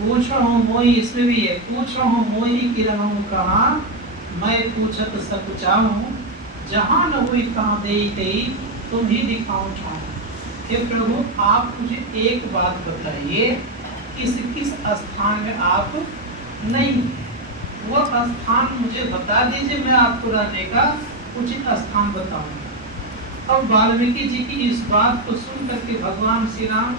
पूछो मोहि, इसमें भी है, पूछो मोहि कि रहूं कहाँ, मैं पूछत सक चाहूं, जहाँ न हुई कहाँ देई तेई, तुम ही दिखाऊं ठाऊं। हे प्रभु आप मुझे एक बात बताइए, किस किस स्थान में आप नहीं, वो स्थान मुझे बता दीजिए, मैं आपको रहने का उचित स्थान बताऊंगा। अब वाल्मीकि जी की इस बात को सुन करके भगवान श्री राम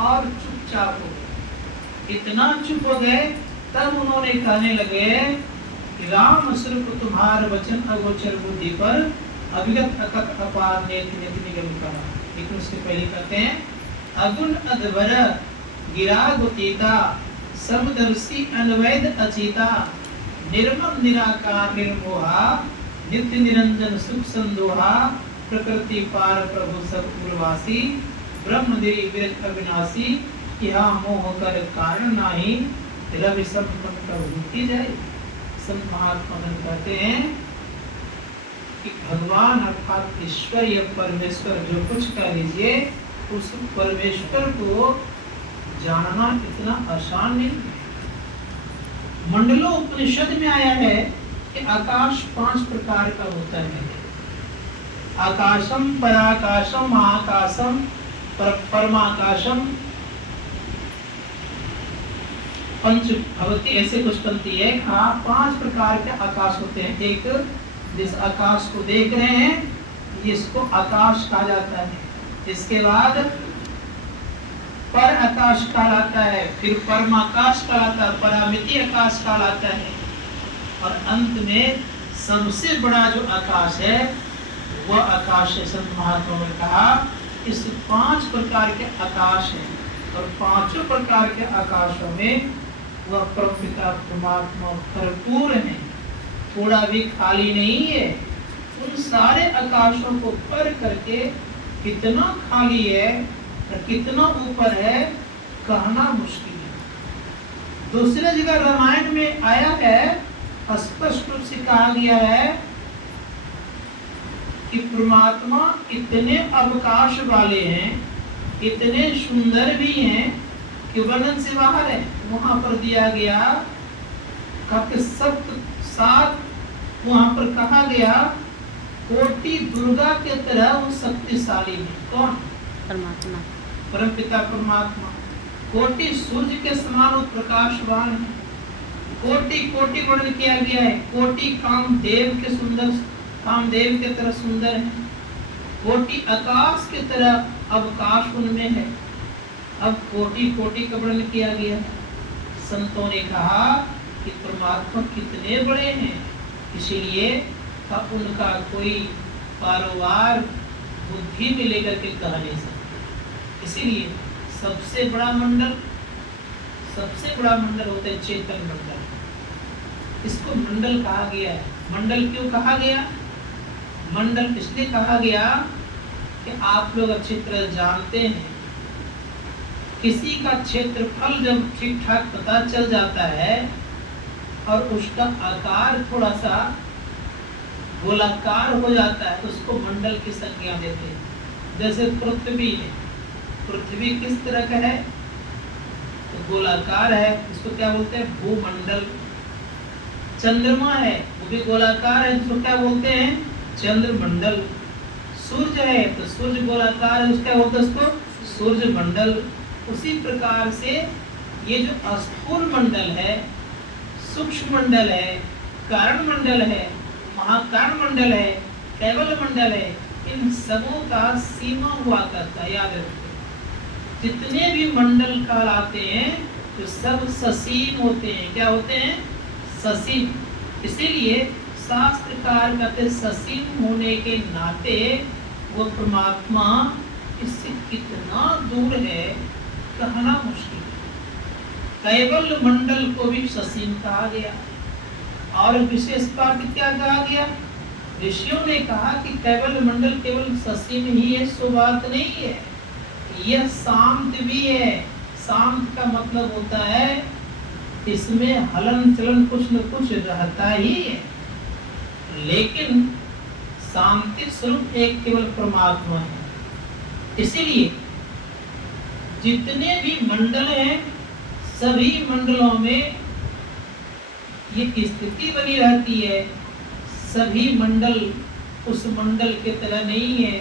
और चुपचाप हो गए, इतना चुप हो गए। तब उन्होंने कहने लगे कि राम स्वरूप तुम्हारे वचन अगोचर बुद्धि पर अभिगत अकथ अपार नेत्र निगम करा। लेकिन उसके पहले कहते हैं अगुण अधवर गिरा गुतीता, समदर्शी अनवैध अचीता, निर्मम निराकार निर्मोहा, नित्य निरंजन सुख संदोहा, प्रकृति पार प्रभु सब उर्वासी, ब्रह्म विरत अविनाशी, यहाँ मोह कर कारण नाही, रवि संपन्न प्रभु जाए। संत महात्मा कहते हैं कि भगवान अर्थात ईश्वर या परमेश्वर जो कुछ कह लीजिए, उस परमेश्वर को जानना इतना आसान नहीं है। मंडलो उपनिषद में आया है कि आकाश 5 प्रकार का होता है। आकाशम, पराकाशम, महाकाशम, परमाकाशम, पंच भवती, ऐसे कुछ पंक्ति है। हाँ, 5 प्रकार के आकाश होते हैं। एक जिस आकाश को देख रहे हैं इसको आकाश कहा जाता है, इसके बाद पर आकाश कहलाता है, फिर परमाकाश कहलाता है, परामिति आकाश कहलाता है, और अंत में सबसे बड़ा जो आकाश है वह आकाश है। संत महात्मा ने कहा इस 5 प्रकार के आकाश हैं, और 5 प्रकार के आकाशों में वह परमपिता परमात्मा भरपूर है, थोड़ा भी खाली नहीं है। उन सारे आकाशों को पर करके कितना खाली है और कितना ऊपर है कहना मुश्किल है। दूसरी जगह रामायण में आया है, स्पष्ट रूप से कहा गया है कि परमात्मा इतने अवकाश वाले हैं, इतने सुंदर भी हैं कि वर्णन से बाहर है। वहां पर दिया गया साथ वहां पर कहा गया कोटि दुर्गा के तरह वो शक्तिशाली है। कौन? परमात्मा, परमपिता परमात्मा। कोटि सूर्य के समान वो प्रकाशवान है। कोटि कोटि वर्णन किया गया है। कोटि कामदेव के सुंदर, कामदेव के तरह सुंदर है। कोटि आकाश के तरह अवकाश उनमें है। अब कोटि कोटि का वर्णन किया गया है। संतों ने कहा कि परमात्मा कितने बड़े हैं, इसीलिए उनका कोई कारोबार बुद्धि में लेकर के कहा नहीं सकता। इसीलिए सबसे बड़ा मंडल होता है चेतन मंडल। इसको मंडल कहा गया है। मंडल क्यों कहा गया? मंडल इसलिए कहा गया कि आप लोग अच्छी तरह जानते हैं, किसी का क्षेत्रफल जब ठीक ठाक पता चल जाता है और उसका आकार थोड़ा सा गोलाकार हो जाता है, उसको मंडल की संज्ञा देते हैं। जैसे पृथ्वी है, पृथ्वी किस तरह का है? तो गोलाकार है, इसको क्या बोलते हैं? भूमंडल। चंद्रमा है, वो भी गोलाकार है, इसको क्या बोलते हैं? चंद्रमंडल। सूर्य है तो सूर्य गोलाकार है, उसको क्या बोलते हैं? उसको सूर्य मंडल। उसी प्रकार से ये जो स्थूल मंडल है, सूक्ष्म मंडल है, कारण मंडल है, महाकारण मंडल है, केवल मंडल है, इन सबों का सीमा हुआ करता है। याद रखिए, जितने भी मंडल कहलाते हैं तो सब ससीम होते हैं। क्या होते हैं? ससीम। इसीलिए शास्त्रकार कहते ससीम होने के नाते वो परमात्मा इससे कितना दूर है कहना मुश्किल है। कैवल्य मंडल को भी ससीम कहा गया। और विशेष बात क्या कहा गया? ऋषियों ने कहा कि कैवल्य मंडल केवल ससीम ही है, सो बात नहीं है, यह शांत भी है। शांत का मतलब होता है इसमें हलन चलन कुछ न कुछ रहता ही है, लेकिन शांति स्वरूप एक केवल परमात्मा है। इसीलिए जितने भी मंडल हैं सभी मंडलों में ये स्थिति बनी रहती है। सभी मंडल उस मंडल के तरह नहीं है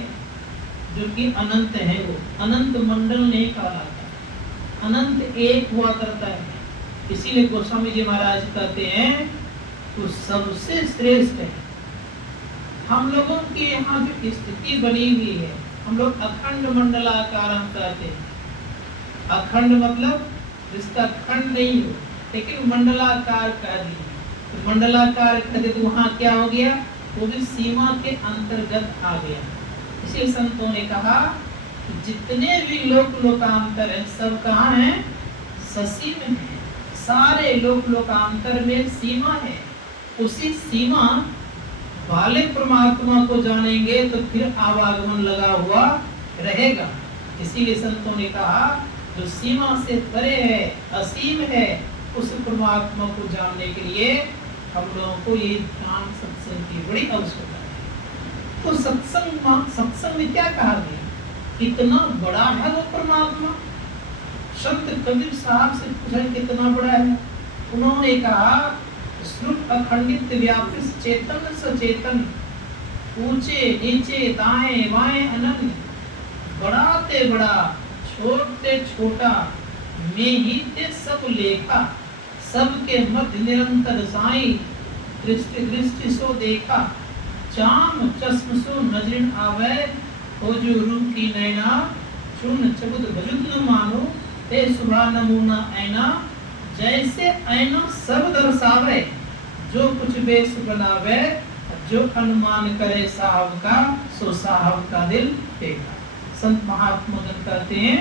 जो कि अनंत है। वो अनंत मंडल नहीं कहलाता, अनंत एक हुआ करता है। इसीलिए गोस्वामी जी महाराज कहते हैं तो सबसे श्रेष्ठ है। हम लोगों के यहाँ जो स्थिति बनी हुई है, हम लोग अखंड मंडलाकार कहते हैं। अखंड मतलब जिसका खंड नहीं हो, लेकिन मंडलाकार कह दिया। तो मंडलाकार कहते तो वहाँ क्या हो गया, वो भी सीमा के अंतर्गत आ गया। इसी संतों ने कहा कि जितने भी लोकांतर है सब कहाँ है, ससीम है। सारे लोकांतर में सीमा है। उसी सीमा वाले परमात्मा को जानेंगे तो फिर आवागमन लगा हुआ रहेगा। इसीलिए संतों ने कहा जो सीमा से परे है, असीम है, उस परमात्मा को जानने के लिए हम लोगों को ये ध्यान सत्संग की बड़ी आवश्यकता है। तो सत्संग में क्या कहा गया, इतना बड़ा है वो परमात्मा। संत कबीर साहब से पूछा कितना बड़ा है, उन्होंने कहा श्रुत अखंडित व्यापृत चेतन सचेतन, ऊंचे नीचे दाएं बाएं अनन्य, बड़ा ते बड़ा छोटे छोटा, में ही ते सब लेखा, सबके मध्य निरंतर साई, दृष्टि दृष्टि सो देखा, चाम चश्म सो नजरिन आवे, हो जो रूप की नैना, चुन चबुत भजुत न मानो, ते सुभा नमूना ऐना, जैसे ऐना सब दर्शावे, जो कुछ बेस बनावे, जो अनुमान करे साहब का, सो साहब का दिल देखा। संत महात्मा जन कहते हैं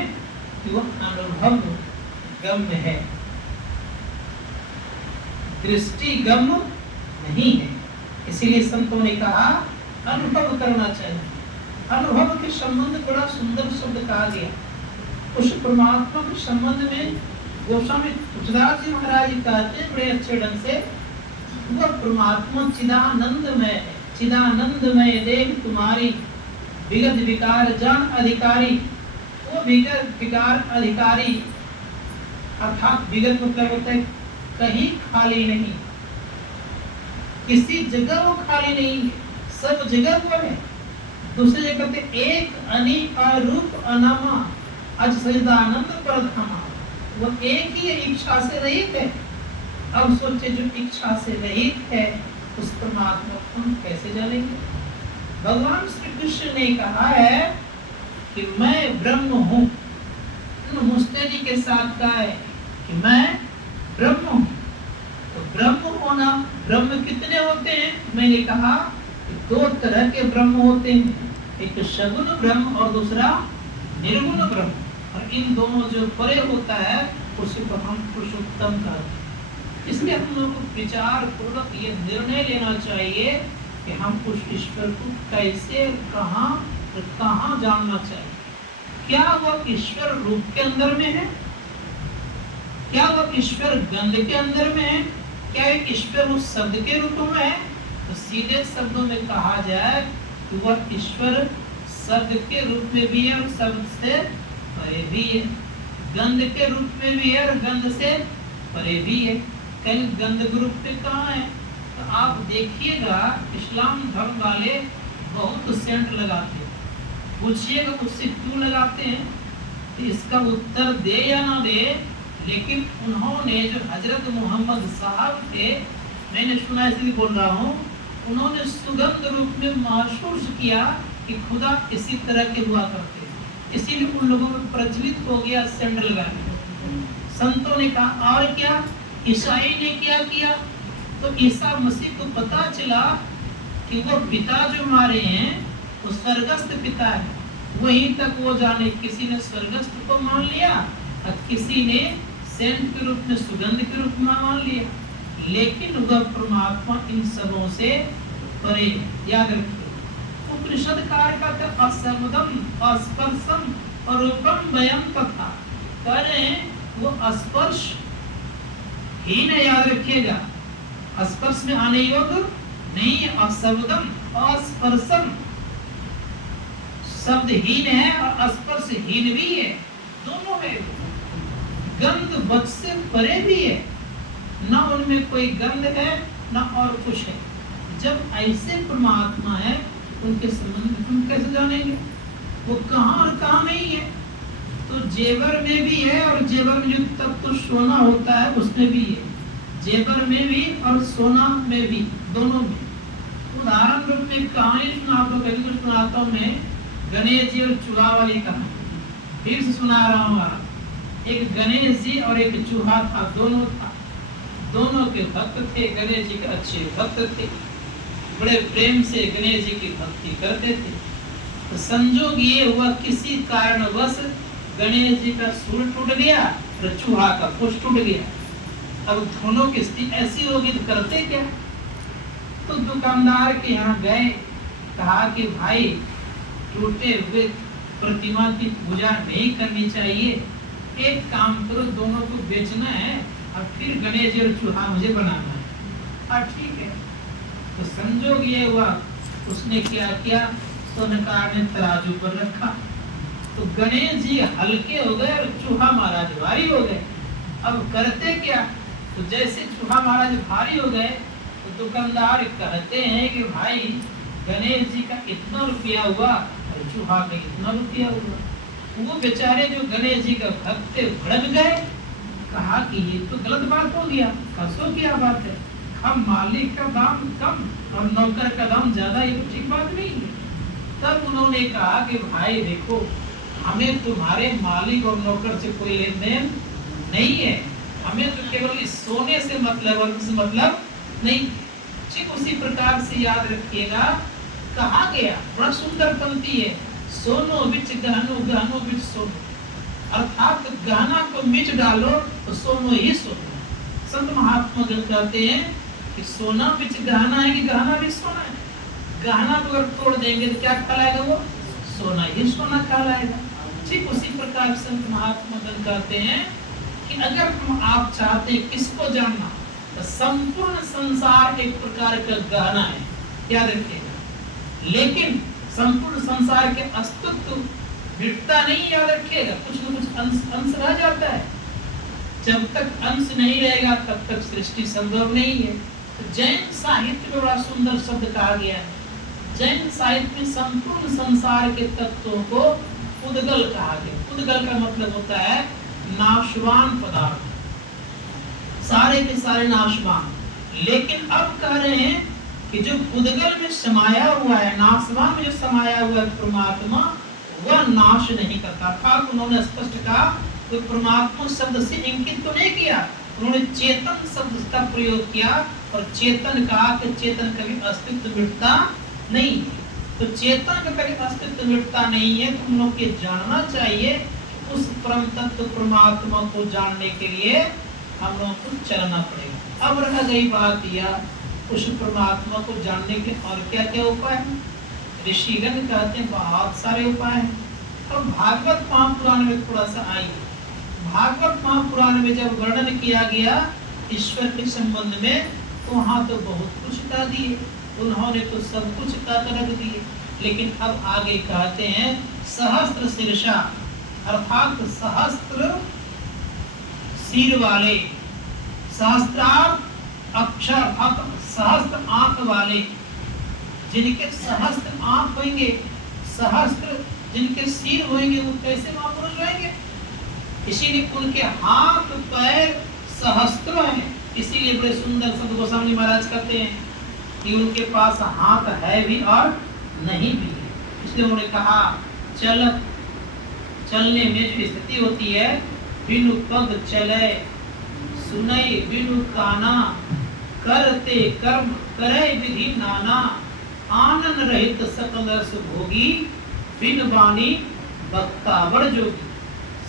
कि वो अनुभव गम्य है, दृष्टि गम्य नहीं है। इसीलिए संतों ने कहा अनुभव करना चाहिए। अनुभव के संबंध बड़ा सुंदर शब्द कहा गया। उस परमात्मा के संबंध में गोस्वामी तुलसीदास जी महाराज कहते हैं बड़े अच्छे ढंग से, वह परमात्मा चिदानंदमय है। चिदानंदमय देव तुम्हारी, विगत विकार जान अधिकारी। वो विगत विकार अधिकारी अर्थात विगत मतलब होता है कहीं खाली नहीं, किसी जगह वो खाली नहीं है, सब जगह वो है। दूसरी जगह कहते एक अनि अरूप अनामा, अज सजदानंद परधामा। वो एक ही इच्छा से रहित है। अब सोचे जो इच्छा से रहित है उस परमात्मा को हम कैसे जानेंगे। भगवान श्री कृष्ण ने कहा है कि मैं ब्रह्म हूँ। मुस्ते जी के साथ कहा है कि मैं ब्रह्म हूँ। तो ब्रह्म होना, ब्रह्म कितने होते हैं, मैंने कहा कि दो तरह के ब्रह्म होते हैं, एक सगुण ब्रह्म और दूसरा निर्गुण ब्रह्म। और इन दोनों जो परे होता है उसी को हम पुरुषोत्तम कहते हैं। इसलिए हम लोगों को विचार पूर्वक ये निर्णय लेना चाहिए कि हम उस ईश्वर को कैसे, कहाँ जानना चाहिए। क्या वह ईश्वर रूप के अंदर में है, क्या वह ईश्वर गंध के अंदर में है, क्या ईश्वर उस शब्द के रूप में है। तो सीधे शब्दों में कहा जाए कि वह ईश्वर शब्द के रूप में भी है और शब्द से परे भी है, गंध के रूप में भी है और गंध से परे भी है। कहीं गंध रूप में कहाँ है, तो आप देखिएगा इस्लाम धर्म वाले बहुत सेंट लगाते हैं। पूछिएगा उससे क्यों लगाते हैं, तो इसका उत्तर दे या ना दे, लेकिन उन्होंने जो हजरत मोहम्मद साहब थे, मैंने सुना इसलिए बोल रहा हूँ, उन्होंने सुगंध रूप में महसूस किया कि खुदा इसी तरह के हुआ करते हैं, इसीलिए उन लोगों में प्रचलित हो गया सेंट लगाने। संतों ने कहा और क्या, ईसाई ने क्या किया, तो ईसा मसीह को पता चला कि वो पिता जो हमारे हैं वो स्वर्गस्थ पिता है, वहीं तक वो जाने। किसी ने स्वर्गस्थ को मान लिया और किसी ने सेंट के रूप में, सुगंध के रूप में मान लिया, लेकिन वह परमात्मा इन सबों से परे। याद रखिए उपनिषद कार्य का असंगम अस्पर्शम और रूपम वयम तथा कह रहे हैं वो स्पर्श हीन है। याद रखिएगा स्पर्श में आने योग्य नहीं है। असंगम अस्पर्शम शब्द हीन है और स्पर्श हीन भी है, दोनों है। गंध वक्ष से परे भी है, न उनमें कोई गंध है न और कुछ है। जब ऐसे परमात्मा है उनके संबंध में तुम कैसे जानेंगे? वो कहाँ और कहाँ नहीं है। तो जेवर में भी है और जेवर में जो तत्व सोना होता है उसमें भी है, जेवर में भी और सोना में भी, दोनों में। उदाहरण रूप में कहानी सुनाता हूँ, पहले तो सुनाता हूँ मैं गणेश जी और चूहा वाली कहानी, फिर से सुना रहा हूँ। एक गणेश जी और एक चूहा था, दोनों के भक्त थे। गणेश जी के अच्छे भक्त थे, बड़े प्रेम से गणेश जी की भक्ति करते थे। तो संजोग ये हुआ, किसी कारणवश गणेश जी का सूर टूट गया और चूहा का पुष्ट टूट गया। अब दोनों की स्थिति ऐसी होगी तो करते क्या? तो दुकानदार के यहाँ गए, कहा कि भाई टूटे हुए प्रतिमा की पूजा नहीं करनी चाहिए, एक काम करो, दोनों को बेचना है और फिर गणेश जी और चूहा मुझे बनाना है। ठीक है। तो संजोग ये हुआ, उसने क्या किया, सोनकार ने तराजू पर रखा, तो गणेश जी हल्के हो गए और चूहा महाराज भारी हो गए। अब करते क्या? तो जैसे चूहा महाराज भारी हो गए तो दुकानदार कहते हैं कि भाई गणेश जी का इतना रुपया हुआ और चूहा का इतना रुपया हुआ। वो बेचारे जो गणेश जी का भक्त थे भड़क गए, कहा कि ये तो गलत बात हो गया, कसो क्या बात है, हम मालिक का दाम कम और नौकर का दाम ज्यादा, ये तो ठीक बात नहीं है। तब उन्होंने कहा कि भाई देखो, हमें तुम्हारे मालिक और नौकर से कोई लेन देन नहीं है, हमें तो केवल इस सोने से मतलब और किसी मतलब नहीं। ठीक उसी प्रकार से याद रखिएगा, कहा गया, बड़ा सुंदर पंक्ति है, सोनो बिच गहनो, गहनो बिच सोनो, अर्थात गहना को मिच डालो तो सोनो ही सोनो। संत महात्मा जन कहते हैं कि सोना बिच गहना है कि गहना भी सोना है। गहना को अगर तोड़ देंगे तो क्या कहलाएगा? वो सोना ही सोना कहलाएगा। ठीक उसी प्रकार संत महात्मा जन कहते हैं कि अगर आप चाहते हैं किसको जानना, तो संपूर्ण संसार एक प्रकार का गहना है, याद रखिएगा। लेकिन संपूर्ण संसार के अस्तित्व मिटता नहीं, याद रखिएगा, कुछ न कुछ अंश रह जाता है। जब तक अंश नहीं रहेगा तब तक सृष्टि संभव नहीं है। तो जैन साहित्य में बड़ा सुंदर शब्द कहा गया है, जैन साहित्य में संपूर्ण संसार के तत्वों को उद्गल कहा गया। उद्गल का मतलब होता है नाशवान पदार्थ, सारे के सारे नाशवान। लेकिन अब कह रहे हैं कि जो उद्गल में समाया हुआ है, नाशवान में जो समाया हुआ है परमात्मा, वह नाश नहीं करता। था उन्होंने स्पष्ट कहा, तो परमात्मा शब्द से इंकित तो नहीं किया, उन्होंने चेतन शब्द का प्रयोग किया और चेतन कहा कि चेतन कभी अस्तित्व मिटता नहीं। तो चेतन का कभी अस्तित्व मिटता नहीं है, तो हम लोग ये जानना चाहिए। उस परम तत्व परमात्मा को जानने के लिए हम लोगों को चलना पड़ेगा। अब रह गई बात यह, उस परमात्मा को जानने के और क्या क्या उपाय हैं? ऋषिगण कहते हैं बहुत सारे उपाय हैं। और भागवत महापुराण में थोड़ा सा आइए। भागवत महापुराण में जब वर्णन किया गया ईश्वर के संबंध में, तो वहाँ तो बहुत कुछ कह दिए, उन्होंने तो सब कुछ कहकर रख दिए। लेकिन अब आगे कहते हैं सहस्त्र शीर्षा, अर्थात सहस्त्र सिर वाले, सहस्त्रार अक्षर, सहस्त्र आंख वाले, जिनके सहस्त्र आंख होंगे, सहस्त्र जिनके सिर होंगे, वो कैसे महापुरुष होंगे? इसीलिए उनके हाथ पैर सहस्त्र हैं। इसीलिए बड़े सुंदर संत गोस्वामी महाराज कहते हैं कि उनके पास हाथ है भी और नहीं भी है। इसलिए उन्होंने कहा चलने में जो स्थिति होती है, बिनु पग चले, सुने बिनु काना, करते कर्म करे विधि नाना, आनंद रहित सकल रस भोगी, बिन बानी बक्तावर जोगी।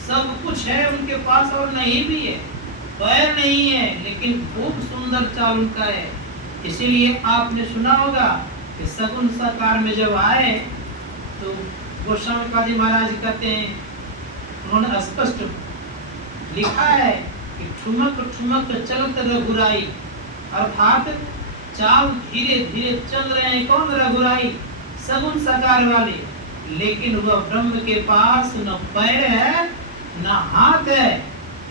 सब कुछ है उनके पास और नहीं भी है, पैर नहीं है लेकिन खूब सुंदर चाल उनका है। इसीलिए आपने सुना होगा कि सगुन साकार में जब आए तो गोस्वामी काजी महाराज कहते हैं, उन्होंने स्पष्ट लिखा है कि ठुमक ठुमक चलत रघुराई, अर्थात चाल धीरे धीरे चल रहे हैं। कौन? रघुराई, सगुन साकार वाले। लेकिन वह ब्रह्म के पास न पैर है न हाथ है,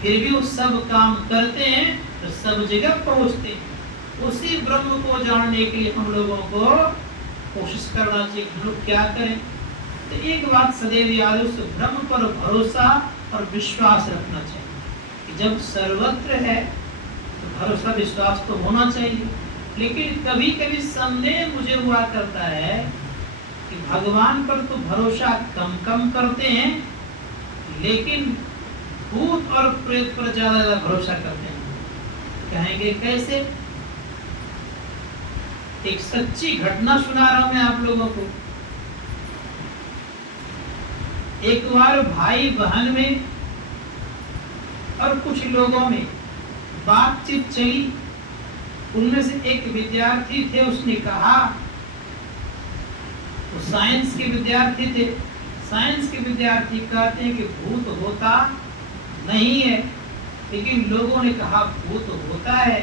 फिर भी वो सब काम करते हैं तो सब जगह पहुंचते हैं। उसी ब्रह्म को जानने के लिए हम लोगों को कोशिश करना चाहिए। हम लोग क्या करें? तो एक बात सदैव याद, उस ब्रह्म पर भरोसा और विश्वास रखना चाहिए कि जब सर्वत्र है तो भरोसा विश्वास तो होना चाहिए। लेकिन कभी कभी संदेह मुझे हुआ करता है कि भगवान पर तो भरोसा कम कम करते हैं, लेकिन भूत और प्रेत पर ज्यादा भरोसा करते हैं। कहेंगे कैसे? एक सच्ची घटना सुना रहा हूं मैं आप लोगों को। एक बार भाई बहन में और कुछ लोगों में बातचीत चली। उनमें से एक विद्यार्थी थे, उसने कहा, वो साइंस के विद्यार्थी थे। साइंस के विद्यार्थी कहते हैं कि भूत होता नहीं है, लेकिन लोगों ने कहा भूत होता है।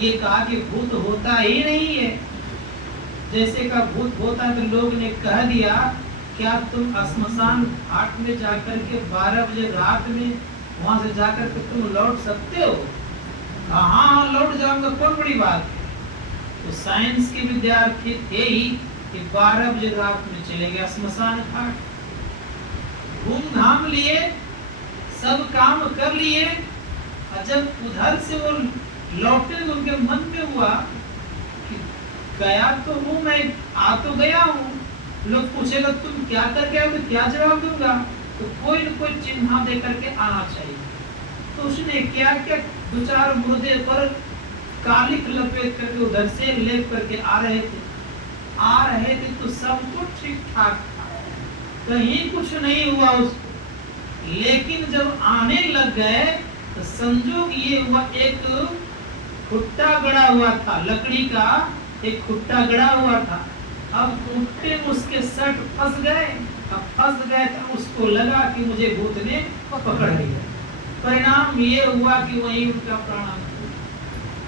ये कहा कि भूत होता ही नहीं है। जैसे का भूत होता है तो लोग ने कह दिया, क्या तुम श्मशान घाट में जाकर के 12 बजे रात में वहां से जाकर के तुम लौट सकते हो? हाँ लौट जाऊंगा, कौन बड़ी बात है। तो साइंस के विद्यार्थी थे ही कि 12 बजे रात में चले गया श्मशान घाट, घूम घाम लिए, सब काम कर लिए। और जब उधर से वो लौटे तो उनके मन में हुआ कि गया तो हूँ मैं, आ तो गया हूँ, लोग पूछेगा तुम क्या करके आओ तो क्या जवाब दूंगा? तो कोई न कोई चिन्ह दे करके आना चाहिए। तो उसने क्या क्या, 2-4 मुर्दे पर कालिक लपेट करके उधर से लेप करके आ रहे थे तो सब कुछ ठीक ठाक था, कहीं कुछ नहीं हुआ उसको। लेकिन जब आने लग गए तो संजोग ये हुआ, एक खुट्टा गड़ा हुआ था, लकड़ी का एक खुट्टा गड़ा हुआ था। अब खुट्टे में उसके सट फंस गए। अब फंस गए तो उसको लगा कि मुझे भूत ने पकड़ लिया। परिणाम ये हुआ कि वहीं उनका प्राण।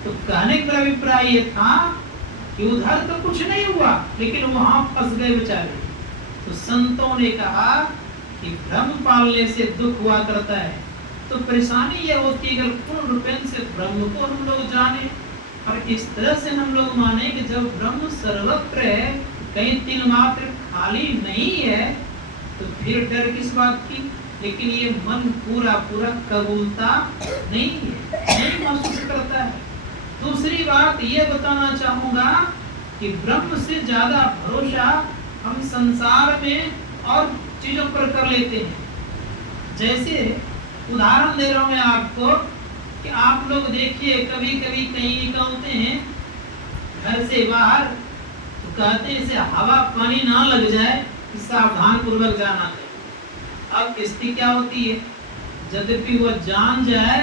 तो कहने का अभिप्राय ये था कि उधर तो कुछ नहीं हुआ, लेकिन वहां फंस गए बेचारे। तो संतों ने कहा कि भ्रम पालने से दुख हुआ करता है। तो परेशानी यह होती है अगर पूर्ण रूपेण से ब्रह्म को हम लोग जाने और इस तरह से हम लोग माने कि जब ब्रह्म सर्वत्र है, कहीं तिल मात्र खाली नहीं है, तो फिर डर किस बात की? लेकिन ये मन पूरा पूरा कबूलता नहीं है, नहीं महसूस करता है। दूसरी बात ये बताना चाहूंगा कि ब्रह्म से ज्यादा भरोसा हम संसार में और चीजों पर कर लेते हैं। जैसे उदाहरण दे रहा हूं मैं आपको कि आप लोग देखिए, कभी कभी कहीं निकलते हैं घर से बाहर तो कहते हैं इसे हवा पानी ना लग जाए, सावधान पूर्वक जाना चाहिए। अब स्थिति क्या होती है? यद्यपि वह जान जाए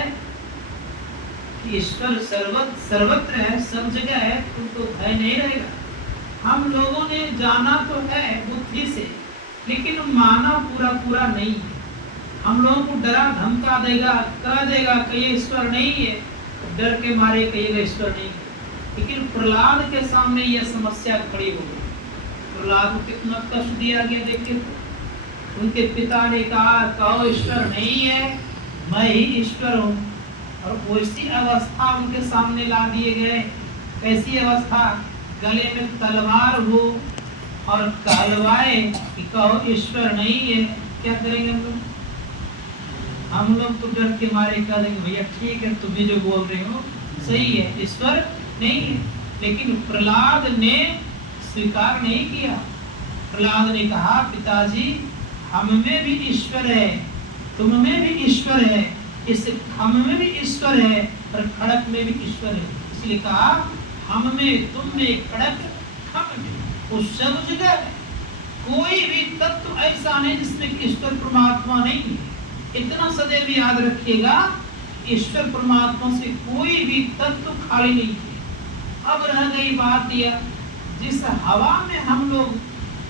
कि ईश्वर सर्वत्र है, सब जगह है, उनको भय नहीं रहेगा। हम लोगों ने जाना तो है बुद्धि से, लेकिन माना पूरा पूरा नहीं है। हम लोगों को डरा धमका देगा, कह देगा कि ये ईश्वर नहीं है, तो डर के मारे कहिएगा ईश्वर नहीं है। लेकिन प्रहलाद के सामने यह समस्या खड़ी हो गई। प्रहलाद को कितना कष्ट दिया गया देखिए। उनके पिता ने कहा कहो ईश्वर नहीं है, मैं ही ईश्वर हूँ। और वैसी अवस्था उनके सामने ला दिए गए। कैसी अवस्था? गले में तलवार हो और कहलवाए कि कहो ईश्वर नहीं है। क्या करेंगे हम लोग? हम लोग तो डर के मारे कह देंगे भैया ठीक है, तुम भी जो बोल रहे हो सही है, ईश्वर नहीं है। लेकिन प्रहलाद ने स्वीकार नहीं किया। प्रहलाद ने कहा पिताजी हम में भी ईश्वर है, तुम में भी ईश्वर है, इस हम में भी ईश्वर है और खड़क में भी ईश्वर है। इसलिए कहा हम में, तुम में, खड़क हम में, वो सब जगह है। कोई भी तत्व ऐसा नहीं जिसमें ईश्वर परमात्मा नहीं है। इतना सदैव याद रखिएगा, ईश्वर परमात्मा से कोई भी तत्व खाली नहीं है। अब रह गई बात यह, जिस हवा में हम लोग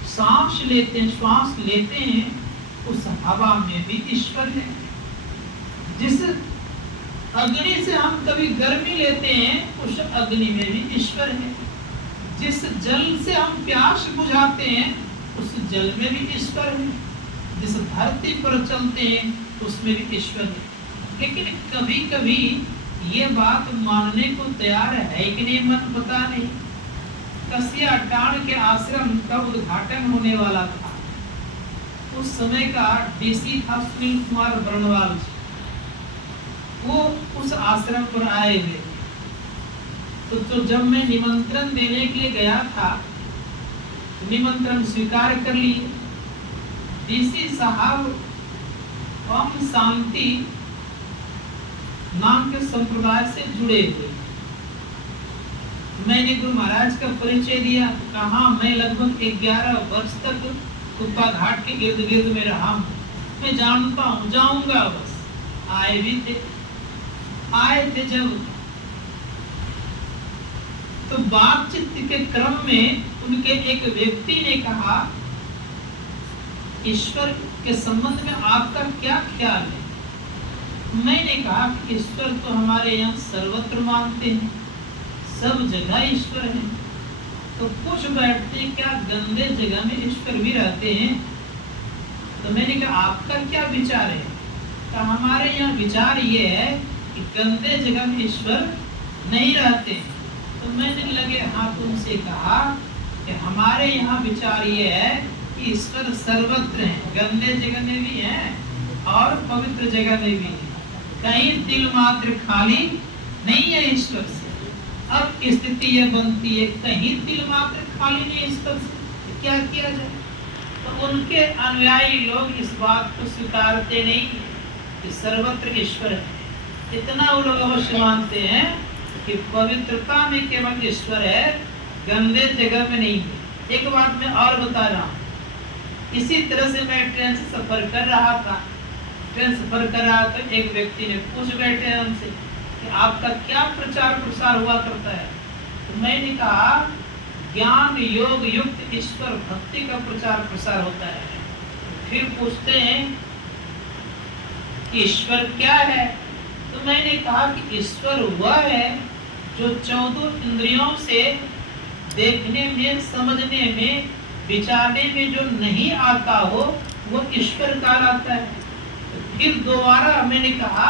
सांस लेते हैं, श्वास लेते हैं, उस हवा में भी ईश्वर है। जिस अग्नि से हम कभी गर्मी लेते हैं, उस अग्नि में भी ईश्वर है। जिस जल से हम प्यास बुझाते हैं, उस जल में भी ईश्वर है। जिस धरती पर चलते हैं उसमें भी ईश्वर है। लेकिन कभी कभी ये बात मानने को तैयार है कि नहीं मन पता नहीं। कसिया टाण के आश्रम का उद्घाटन होने वाला था। उस समय का डीसी था सुनील कुमार बरनवाल जी। वो उस आश्रम पर आए हुए। तो जब मैं निमंत्रण देने के लिए गया था, निमंत्रण स्वीकार कर लिए। डीसी साहब ओम शांति नाम के संप्रदाय से जुड़े हुए। मैंने गुरु महाराज का परिचय दिया। कहा मैं लगभग 11 वर्ष तक कुप्पा घाट के इर्द गिर्द में रहा हूँ, मैं जानता हूँ, जाऊंगा बस। आए भी थे। आए थे जब तो बातचीत के क्रम में उनके एक व्यक्ति ने कहा, ईश्वर के संबंध में आपका क्या ख्याल है? मैंने कहा कि ईश्वर तो हमारे यहाँ सर्वत्र मानते हैं, सब जगह ईश्वर है। तो कुछ बैठते हैं, क्या गंदे जगह में ईश्वर भी रहते हैं? तो मैंने कहा आपका क्या विचार है? तो हमारे यहाँ विचार ये है कि गंदे जगह में ईश्वर नहीं रहते हैं। तो मैंने लगे हाथ उनसे कहा कि हमारे यहाँ विचार ये है कि ईश्वर सर्वत्र है, गंदे जगह में भी है और पवित्र जगह में भी है। कहीं दिल मात्र खाली नहीं है ईश्वर से। अब स्थिति यह बनती है, कहीं दिल मात्र खाली नहीं ईश्वर से, क्या किया जाए? तो उनके अनुयायी लोग इस बात को स्वीकारते नहीं कि सर्वत्र ईश्वर है। इतना वो लोग अवश्य मानते हैं कि पवित्रता में केवल ईश्वर है, गंदे जगह में नहीं है। एक बात मैं और बता रहा हूँ। इसी तरह से मैं ट्रेन से सफर कर रहा था। ट्रेन सफर कर रहा तो एक व्यक्ति ने पूछ बैठे हमसे कि आपका क्या प्रचार प्रसार हुआ करता है? तो मैंने कहा ज्ञान योग युक्त ईश्वर भक्ति का प्रचार प्रसार होता है। फिर पूछते हैं कि ईश्वर क्या है? तो मैंने कहा कि ईश्वर वह है जो 14 इंद्रियों से देखने में, समझने में, विचारने में जो नहीं आता हो वो ईश्वर कहलाता है। फिर दोबारा मैंने कहा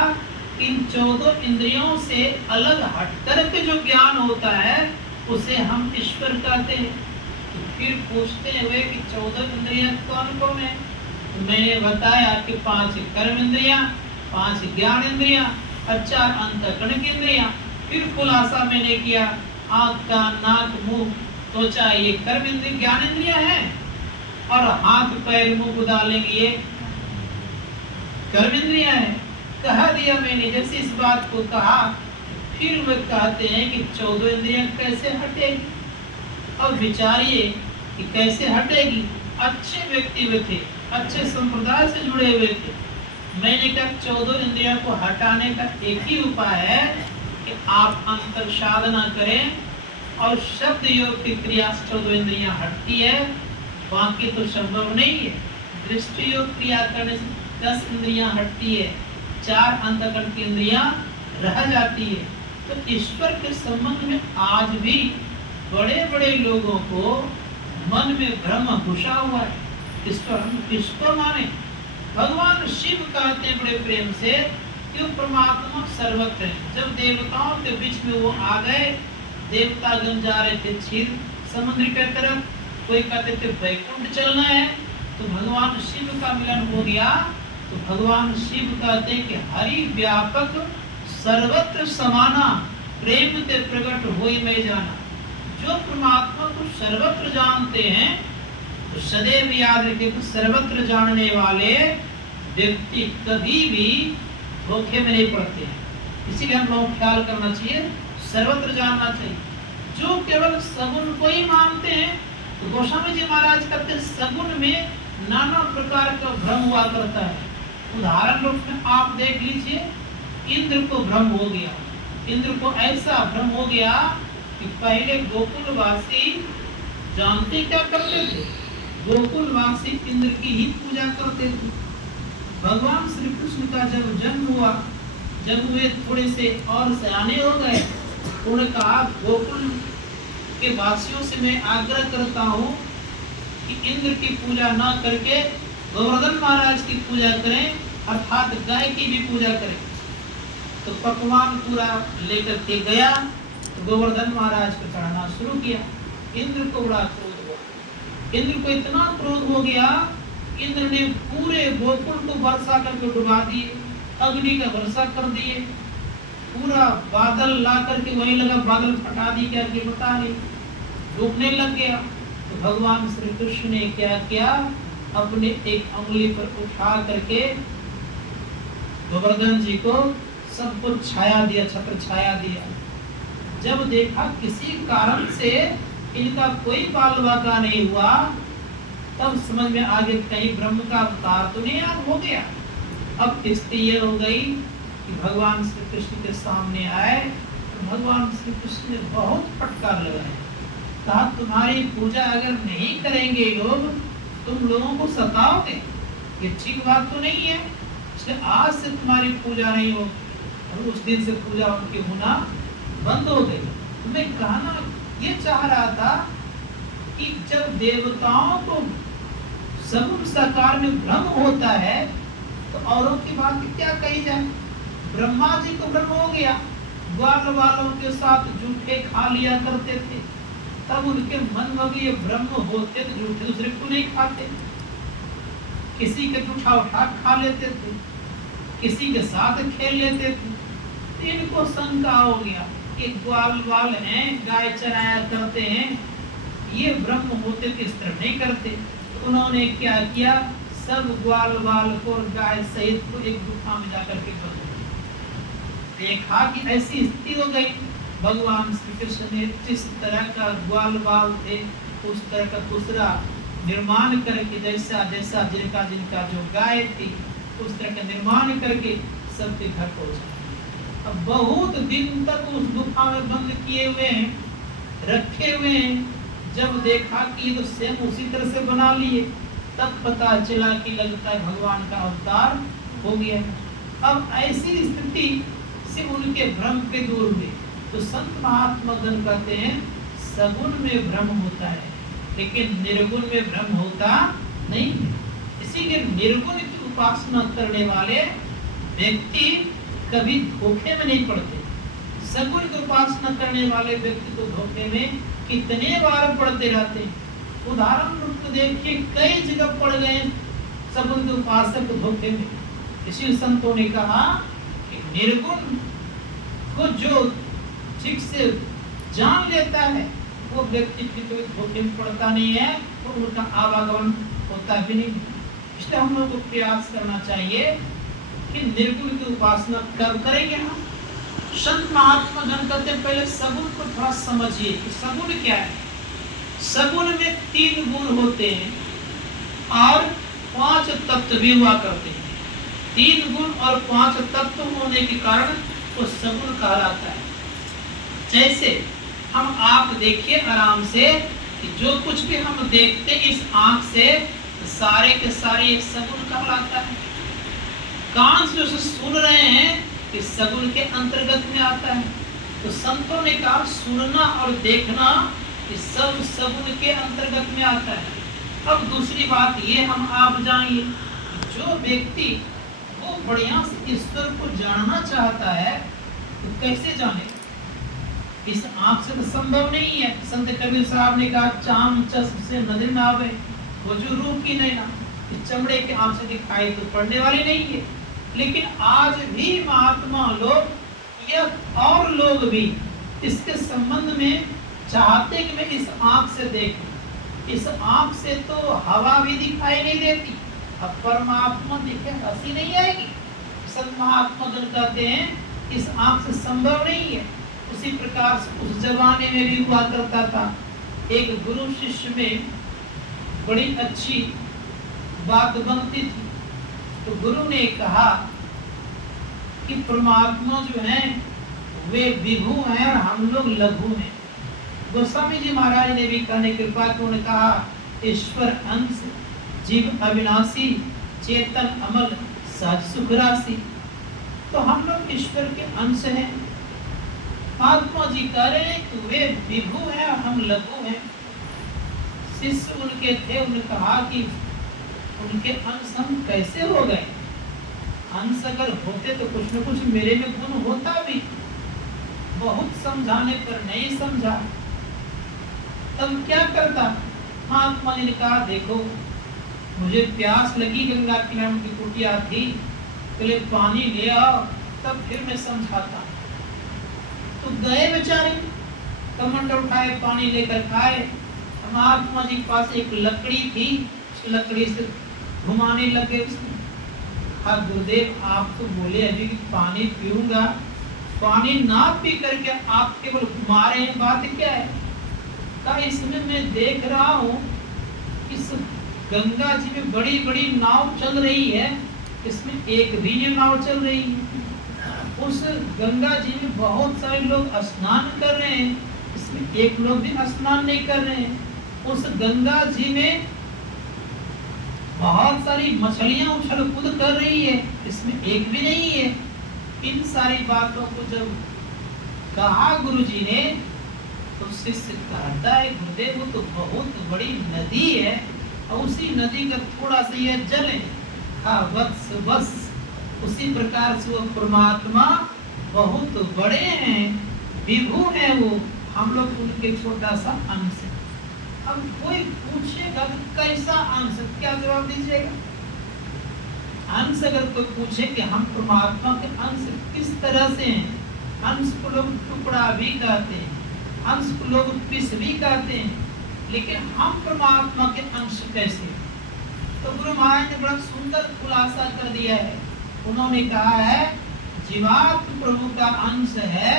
इन 14 इंद्रियों से अलग हटकर के जो ज्ञान होता है उसे हम ईश्वर कहते हैं। तो फिर पूछते हुए कि 14 इंद्रियां कौन कौन है? तो मैंने बताया कि 5 कर्म इंद्रियां, 5 ज्ञान इंद्रियां और 4 अंतःकरण की इंद्रियां। फिर खुलासा मैंने किया, आँख, कान, नाक, मुंह, त्वचा ये कर्म इंद्रिय ज्ञान इंद्रियां हैं और हाथ पैर मुंह को डालेंगे ये कर्म इंद्रियां हैं। कहा दिया मैंने। जैसे इस बात को कहा फिर वे कहते हैं कि 14 इंद्रियां कैसे हटेगी? अब विचारिए कि कैसे हटेगी। अच्छे व्यक्ति वे थे, अच्छे संप्रदाय से जुड़े हुए थे। मैंने कहा 14 इंद्रियों को हटाने का एक ही उपाय है कि आप अंतर साधना करें और शब्द योग की क्रिया से 14 इंद्रियां हटती है, बाकी तो संभव नहीं है। दृष्टि योग क्रिया करने से 10 इंद्रियां हटती है, 4 अंतःकरण की इंद्रियां रह जाती है। तो ईश्वर के संबंध में आज भी बड़े बड़े लोगों को मन में भ्रम घुसा हुआ है। ईश्वर हम किसको माने? भगवान शिव कहते हैं बड़े प्रेम से कि वो परमात्मा सर्वत्र है। जब देवताओं के बीच में वो आ गए, देवतागण जा रहे थे क्षीर समुद्र के तरफ, कोई कहते थे वैकुंठ चलना है, तो भगवान शिव का मिलन हो गया। तो भगवान शिव कहते हैं कि हरि व्यापक सर्वत्र समाना, प्रेम ते प्रकट होई मैं जाना। जो परमात्मा को सर्वत्र जानते हैं तो सदैव याद रखें कि सर्वत्र जानने वाले व्यक्ति कभी भी धोखे में नहीं पड़ते हैं। इसीलिए हम लोग ख्याल करना चाहिए, सर्वत्र जानना चाहिए। जो केवल सगुण को ही मानते हैं, तो गोस्वामी जी महाराज कहते हैं सगुण में नाना प्रकार का भ्रम हुआ करता है। उदाहरण रूप में आप देख लीजिए, इंद्र को भ्रम हो गया। इंद्र को ऐसा भ्रम हो गया कि पहले गोकुलवासी जानते क्या करते थे? गोकुलवासी इंद्र की ही पूजा करते थे। भगवान श्री कृष्ण का जब जन्म हुआ, जब वे थोड़े से और सयाने हो गए, उन्होंने कहा गोकुल के वासियों से मैं आग्रह करता हूँ कि इंद्र की पूजा न करके गोवर्धन महाराज की पूजा करें, अर्थात गाय की भी पूजा करे। तो पकवान पूरा लेकर के गया, तो गोवर्धन महाराज को चढ़ाना शुरू किया। इंद्र को बड़ा क्रोध हुआ। इंद्र को इतना क्रोध हो गया, इंद्र ने पूरे गोकुल को वर्षा करके डुबा दिए, अग्नि का वर्षा कर दिए, पूरा बादल ला करके वहीं लगा, बादल फटा दी, क्या बता नहीं, डूबने लग गया। तो भगवान श्री कृष्ण ने क्या किया, अपने एक उंगली पर उठा करके गोवर्धन जी को सब कुछ छाया दिया, छत्र छाया दिया। जब देखा किसी कारण से इनका कोई बाल बाका नहीं हुआ, तब समझ में आ गया कहीं ब्रह्म का अवतार तो नहीं याद हो गया। अब स्थिति ये हो गई कि भगवान श्री कृष्ण के सामने आए, तो भगवान श्री कृष्ण ने बहुत फटकार लगाया, कहा तुम्हारी पूजा अगर नहीं करेंगे लोग, तुम लोगों को सताओगे, ये ठीक बात तो नहीं है, इसलिए आज से तुम्हारी पूजा नहीं होगी। और उस दिन से पूजा उनकी होना बंद हो गई। तो मैं कहना ये चाह रहा था कि जब देवताओं को सगुण साकार में भ्रम होता है, तो औरों की बात क्या कही जाए। ब्रह्मा जी को भ्रम हो गया, ग्वाल वालों के साथ जूठे खा लिया करते थे, तब उनके मन में ये ब्रह्म होते तो जूठे दूसरे को नहीं खाते, किसी के जूठा उठा खा लेते थे, किसी के साथ खेल लेते थे। तो इनको शंका हो गया कि ग्वाल वाल हैं, गाय चराया करते हैं, ये ब्रह्म होते तो इस तरह नहीं करते। तो उन्होंने क्या किया, सब ग्वाल वाल को गाय सहित को एक गुफा में जाकर के बंद देखा कि ऐसी स्थिति हो गई। भगवान श्री कृष्ण ने जिस तरह का ग्वाल बाल थे, उस तरह का दूसरा निर्माण करके, जैसा जैसा जिनका जिनका जो गाय थी, उस तरह का निर्माण करके सबके घर पहुंचा। अब बहुत दिन तक उस गुफा में बंद किए हुए हैं, रखे हुए हैं। जब देखा कि तो सेम उसी तरह से बना लिए, तब पता चला कि लगता है भगवान का अवतार हो गया। अब ऐसी स्थिति से उनके भ्रम के दूर हुए। तो संत महात्मा गण कहते हैं सगुण में भ्रम होता है, लेकिन निर्गुण में भ्रम होता नहीं। इसीलिए निर्गुण की उपासना करने वाले व्यक्ति कभी धोखे में नहीं पड़ते। सगुण की उपासना करने वाले व्यक्ति को धोखे में कितने बार पड़ते रहते हैं। उदाहरण रूप देखिए, कई जगह पड़ गए सगुण के उपासक धोखे में। इसी संतों ने कहा कि निर्गुण को जो ठीक से जान लेता है, वो व्यक्ति कोई धोखे में पड़ता नहीं है, तो उनका आवागमन होता भी नहीं। इसलिए हम लोग को प्रयास करना चाहिए कि निर्गुण की उपासना कब करेंगे हम। संत महात्मा जन कहते हैं पहले सगुण को थोड़ा समझिए कि सगुण क्या है। सगुण में 3 गुण होते हैं और 5 तत्व भी हुआ करते हैं। 3 गुण और 5 तत्व होने के कारण वो सगुण कहलाता है। जैसे हम आप देखिए आराम से कि जो कुछ भी हम देखते इस आंख से, सारे के सारे एक सगुण कहलाता है। कान से जो सुन रहे हैं इस सगुण के अंतर्गत में आता है। तो संतों ने कहा सुनना और देखना इस सब सगुण के अंतर्गत में आता है। अब दूसरी बात ये हम आप जानिए, जो व्यक्ति वो बढ़िया से ईश्वर को जानना चाहता है तो कैसे जाने। इस आंख से तो संभव नहीं है। संत कबीर साहब ने कहा चाम चश्म से नजर ना आवे, वो जो रूप की नहीं ना, चमड़े के आंख से दिखाई तो पड़ने वाली नहीं है। लेकिन आज भी महात्मा लोग या और लोग भी इसके संबंध में चाहते कि मैं इस आंख से देखूं। इस आंख से तो हवा भी दिखाई नहीं देती, अब परमात्मा दिखे हंसी नहीं आएगी। संत महात्मा जन कहते हैं इस आंख से संभव नहीं है। उसी प्रकार से उस जमाने में भी हुआ करता था, एक गुरु शिष्य में बड़ी अच्छी बात बनती थी। तो गुरु ने कहा कि परमात्मा जो है वे विभु हैं और हम लोग लघु हैं। गोस्वामी जी महाराज ने भी कहने कृपा की उन्होंने कहा ईश्वर अंश जीव अविनाशी चेतन अमल सहज सुख राशि। तो हम लोग ईश्वर के अंश हैं। महात्मा जी कह रहे हैं कि वे विभु हैं और हम लघु हैं। शिष्य उनके थे, उन्होंने कहा कि उनके अंश हम कैसे हो गए। अंश अगर होते तो कुछ न कुछ मेरे में गुण होता भी। बहुत समझाने पर नहीं समझा, तब क्या करता? महात्मा जी ने कहा देखो मुझे प्यास लगी, गंगा किनारे की कुटिया थी, पहले पानी ले आओ तब फिर मैं समझाता। तो गए बेचारे, कमंडल उठाए, पानी लेकर खाए। महात्मा जी के पास एक लकड़ी थी, उस लकड़ी से घुमाने लगे उसने। हाँ गुरुदेव आप तो बोले अभी कि पानी पीऊंगा, पानी ना पी करके आप केवल घुमा रहे हैं, बात क्या है? कहा इसमें मैं देख रहा हूँ इस गंगा जी में बड़ी बड़ी नाव चल रही है, इसमें एक भी ये नाव चल रही है। उस गंगा जी में बहुत सारे लोग स्नान कर रहे हैं, इसमें एक लोग भी स्नान नहीं कर रहे हैं। उस गंगा जी में बहुत सारी मछलियां उछल कूद कर रही है, इसमें एक भी नहीं है। इन सारी बातों को जब कहा गुरुजी ने, तो शिष्य कहता है गुरुदेव वो तो बहुत बड़ी नदी है, और उसी नदी का थोड़ा सा यह जल है। हाँ बस बस उसी प्रकार से वो परमात्मा बहुत बड़े हैं, विभु हैं वो, हम लोग उनके छोटा सा अंश है। अब कोई पूछेगा कैसा अंश, क्या जवाब दीजिएगा? अंश अगर कोई पूछे कि हम परमात्मा के अंश किस तरह से हैं, अंश को लोग टुकड़ा भी कहते हैं, अंश को लोग पिस भी कहते हैं, लेकिन हम परमात्मा के अंश कैसे? तो गुरु महाराज ने बड़ा सुंदर खुलासा कर दिया है। उन्होंने कहा है जीवात्म प्रभु का अंश है,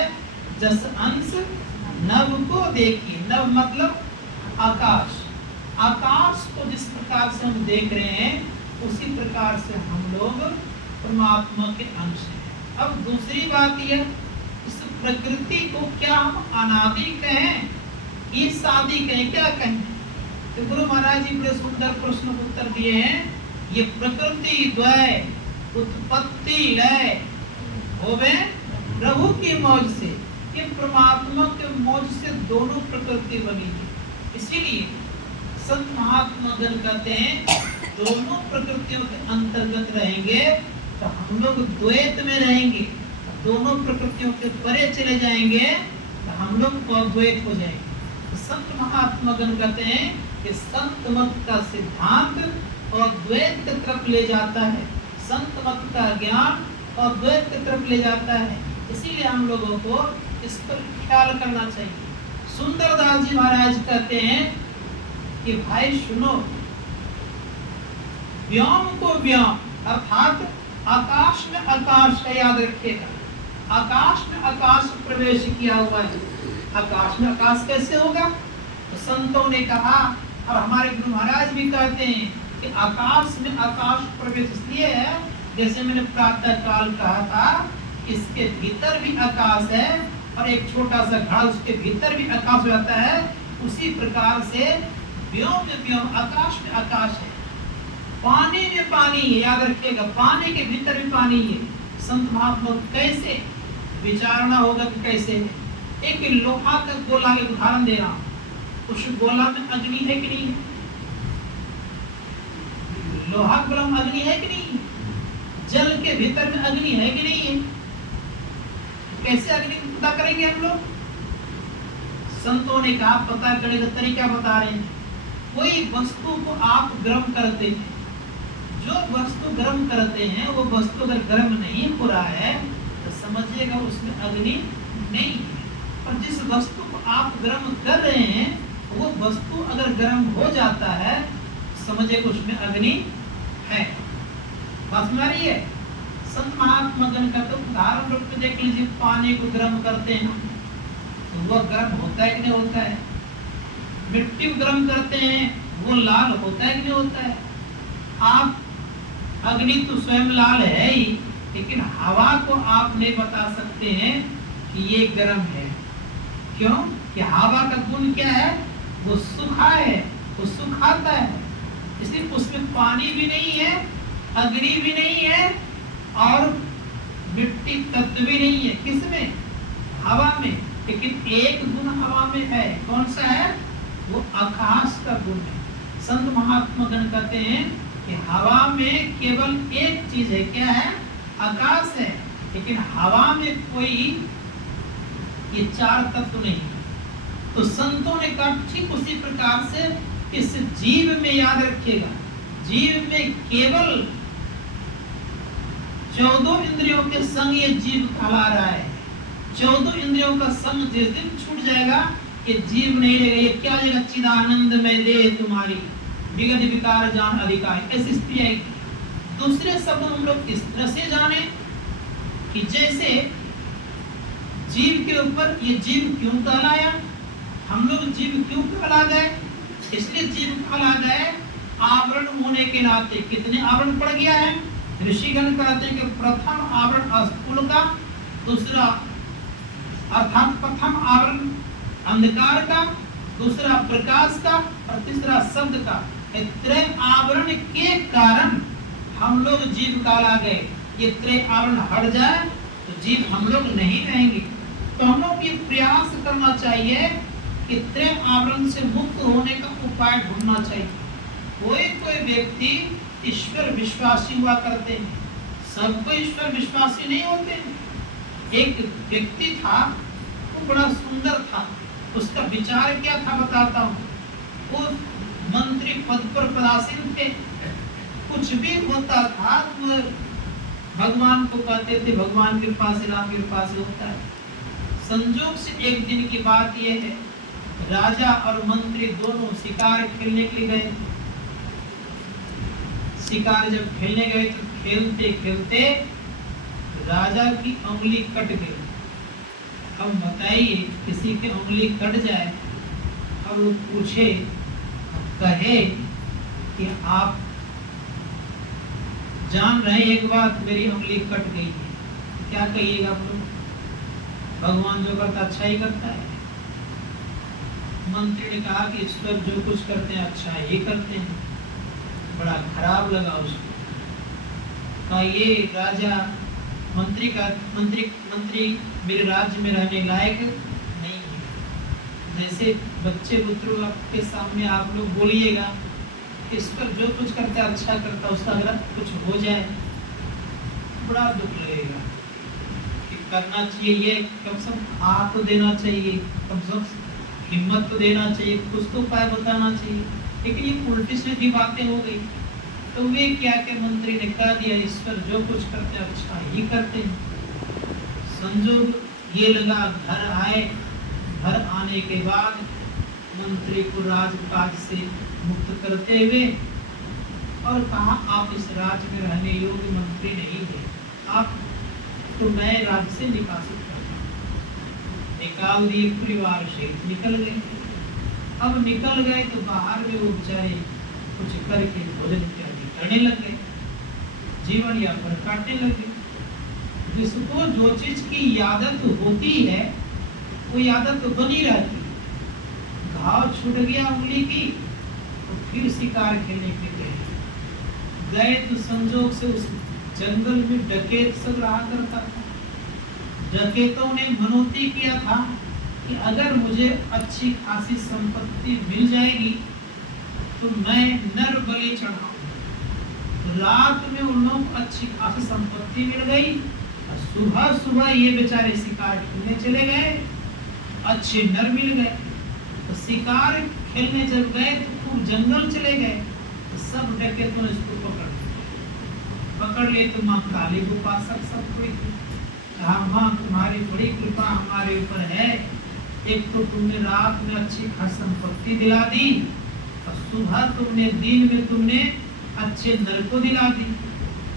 जस अंश नभ को देखिए। नभ मतलब आकाश, आकाश को जिस प्रकार से हम देख रहे हैं उसी प्रकार से हम लोग परमात्मा के अंश हैं। अब दूसरी बात यह, इस प्रकृति को क्या हम अनादि कहें, ये शादी कहें, क्या कहें? तो गुरु महाराज जी बड़े सुंदर प्रश्न को उत्तर दिए हैं। ये प्रकृति द्वय उत्पत्ति लय होवे प्रभु की मौज से, ये परमात्मा के मौज से दोनों प्रकृति बनी है। इसीलिए संत महात्मा गण कहते हैं दोनों प्रकृतियों के अंतर्गत रहेंगे तो हम लोग द्वैत में रहेंगे, दोनों प्रकृतियों के परे चले जाएंगे तो हम लोग अद्वैत हो जाएंगे। तो संत महात्मा गण कहते हैं कि संत मत का सिद्धांत और द्वैत की तरफ ले जाता है, संत मत का ज्ञान और द्वैत की तरफ ले जाता है। इसीलिए हम लोगों को इस पर ख्याल करना चाहिए। सुंदरदास जी महाराज कहते हैं कि भाई सुनो, व्योम को व्योम अर्थात आकाश में आकाश का याद रखिएगा। आकाश में आकाश प्रवेश किया हुआ है, आकाश में आकाश कैसे होगा? तो संतों ने कहा और हमारे गुरु महाराज भी कहते हैं कि आकाश में आकाश प्रवेश इसलिए है, जैसे मैंने प्रातः काल कहा था, इसके भीतर भी आकाश है और एक छोटा सा घड़ा उसके भीतर भी आकाश हो जाता है। उसी प्रकार से व्योम में व्योम, आकाश में आकाश है, पानी में पानी है, याद रखिएगा पानी के भीतर भी पानी है। संत महात्मा कैसे विचारना होगा कि कैसे है? एक लोहा का गोला के उदाहरण दे रहा हूं, उस गोला में अग्नि है कि नहीं है? लोहा गोला में अग्नि है कि नहीं? जल के भीतर में अग्नि है कि नहीं है? कैसे अग्नि पता करेंगे हम लोग? संतों ने कहा पता करने का तरीका बता रहे हैं। कोई वस्तु को आप गर्म करते हैं, जो वस्तु गर्म करते हैं वो वस्तु अगर गर्म नहीं हो रहा है तो समझिएगा उसमें अग्नि नहीं है। और जिस वस्तु को आप गर्म कर रहे हैं वो वस्तु अगर गर्म हो जाता है समझिएगा उसमें अग्नि है। बात में आ रही है? संत महात्मा गण का तो उदाहरण रूप में देख लीजिए, पानी को गर्म करते हैं तो वह गर्म होता है कि नहीं होता है? मिट्टी को गर्म करते हैं वो लाल होता है कि नहीं होता है? आप अग्नि तो स्वयं लाल है ही, लेकिन हवा को आप नहीं बता सकते हैं कि ये गर्म है। क्यों? कि हवा का गुण क्या है? वो सूखा है, वो सुखाता है, इसलिए उसमें पानी भी नहीं है, अग्नि भी नहीं है और मिट्टी तत्व भी नहीं है। किसमें? हवा में। लेकिन एक गुण हवा में है, कौन सा है? वो आकाश का गुण है। संत महात्मा गण कहते हैं कि हवा में केवल एक चीज है, क्या है? आकाश है, लेकिन हवा में कोई ये चार तत्व नहीं। तो संतों ने कहा ठीक उसी प्रकार से इस जीव में याद रखिएगा, जीव में केवल 14 इंद्रियों के संग ये जीव कहला रहा है। 14 इंद्रियों का संग जिस दिन छूट जाएगा ये जीव नहीं रहेगा। ये क्या जगह चिदानंद में दे तुम्हारी विगत विकार जान अधिकार, ऐसी स्थिति आएगी। दूसरे शब्द हम लोग इस तरह से जाने कि जैसे जीव के ऊपर ये जीव क्यों कहलाया, हम लोग जीव क्यों कहला गए, इसलिए जीव कहला गए आवरण होने के नाते। कितने आवरण पड़ गया है, ऋषिगण कहते हैं कि प्रथम आवरण स्थूल का, दूसरा अर्थात प्रथम आवरण अंधकार का, दूसरा प्रकाश का और तीसरा शब्द का। त्रय आवरण के कारण हम लोग जीव कहला गए। ये त्रय आवरण हट जाए तो जीव हम लोग नहीं रहेंगे। तो हम लोग ये प्रयास करना चाहिए कि त्रय आवरण से मुक्त होने का उपाय ढूंढना चाहिए। कोई व्यक्ति ईश्वर विश्वासी हुआ करते हैं, सबको ईश्वर विश्वासी नहीं होते हैं। एक व्यक्ति था, वो बड़ा सुंदर था, उसका विचार क्या था बताता हूँ। वो मंत्री पद पर पदासीन थे, कुछ भी होता था तो भगवान को कहते थे भगवान के पास राम के पास होता है। संजोग से एक दिन की बात यह है, राजा और मंत्री दोनों शिकार खेलने के लिए गए। शिकार जब खेलने गए तो खेलते खेलते राजा की उंगली कट गई। अब बताइए किसी की उंगली कट जाए और वो पूछे कहे कि आप जान रहे एक बात, मेरी उंगली कट गई है, क्या कहिएगा आप लोग? भगवान जो करता अच्छा ही करता है। मंत्री ने कहा कि ईश्वर जो कुछ करते हैं अच्छा ही करते हैं। बड़ा खराब लगा उसको। कहा ये राजा मंत्री मेरे राज्य में रहने लायक नहीं है। जैसे बच्चे पुत्रों के सामने आप लोग बोलिएगा ईश्वर जो कुछ करता है अच्छा करता, उसका अगर कुछ हो जाए बड़ा दुख लगेगा। कि करना चाहिए, ये कम से कम हाथ तो देना चाहिए, कम से कम हिम्मत तो देना चाहिए, कुछ तो उपाय बताना चाहिए। लेकिन ये उल्टी सीधी बातें हो गई। तो वे क्या के मंत्री ने कह दिया ईश्वर जो कुछ करते हैं अच्छा ही करते हैं। संजोग ये लगा, घर आए, घर आने के बाद मंत्री को राजकाज से मुक्त करते हुए और कहा आप इस राज्य में रहने योग्य मंत्री नहीं है, आप तो मैं राज्य से निकासित करता हूं। निकाल दिए, परिवार से निकल गए। अब निकल गए तो बाहर में वो बेचारे कुछ करके भोजन इत्यादि करने लग गए, जीवन यापन काटने लगे। जिसको जो चीज की आदत होती है वो आदत तो बनी रहती। घाव छूट गया उंगली की तो फिर शिकार खेलने के लिए गए तो संजोग से उस जंगल में डकैत सब रहा करता था। डकैतों ने मनोती किया था कि अगर मुझे अच्छी खासी संपत्ति मिल जाएगी तो मैं नर बलि चढ़ाऊंगा। रात में उन लोगों को अच्छी खासी संपत्ति मिल गई और सुबह सुबह ये बेचारे शिकार खेलने चले गए, अच्छे नर मिल गए। तो शिकार खेलने जब गए तो खूब जंगल चले गए तो सब डकैतों ने इसको पकड़ लिए। तो माँ काली उपासक सब कोई थी, कहा माँ तुम्हारी बड़ी कृपा हमारे ऊपर है, एक तो तुमने रात में अच्छी खासी संपत्ति दिला दी और सुबह तुमने दिन में तुमने अच्छे नर को दिला दी।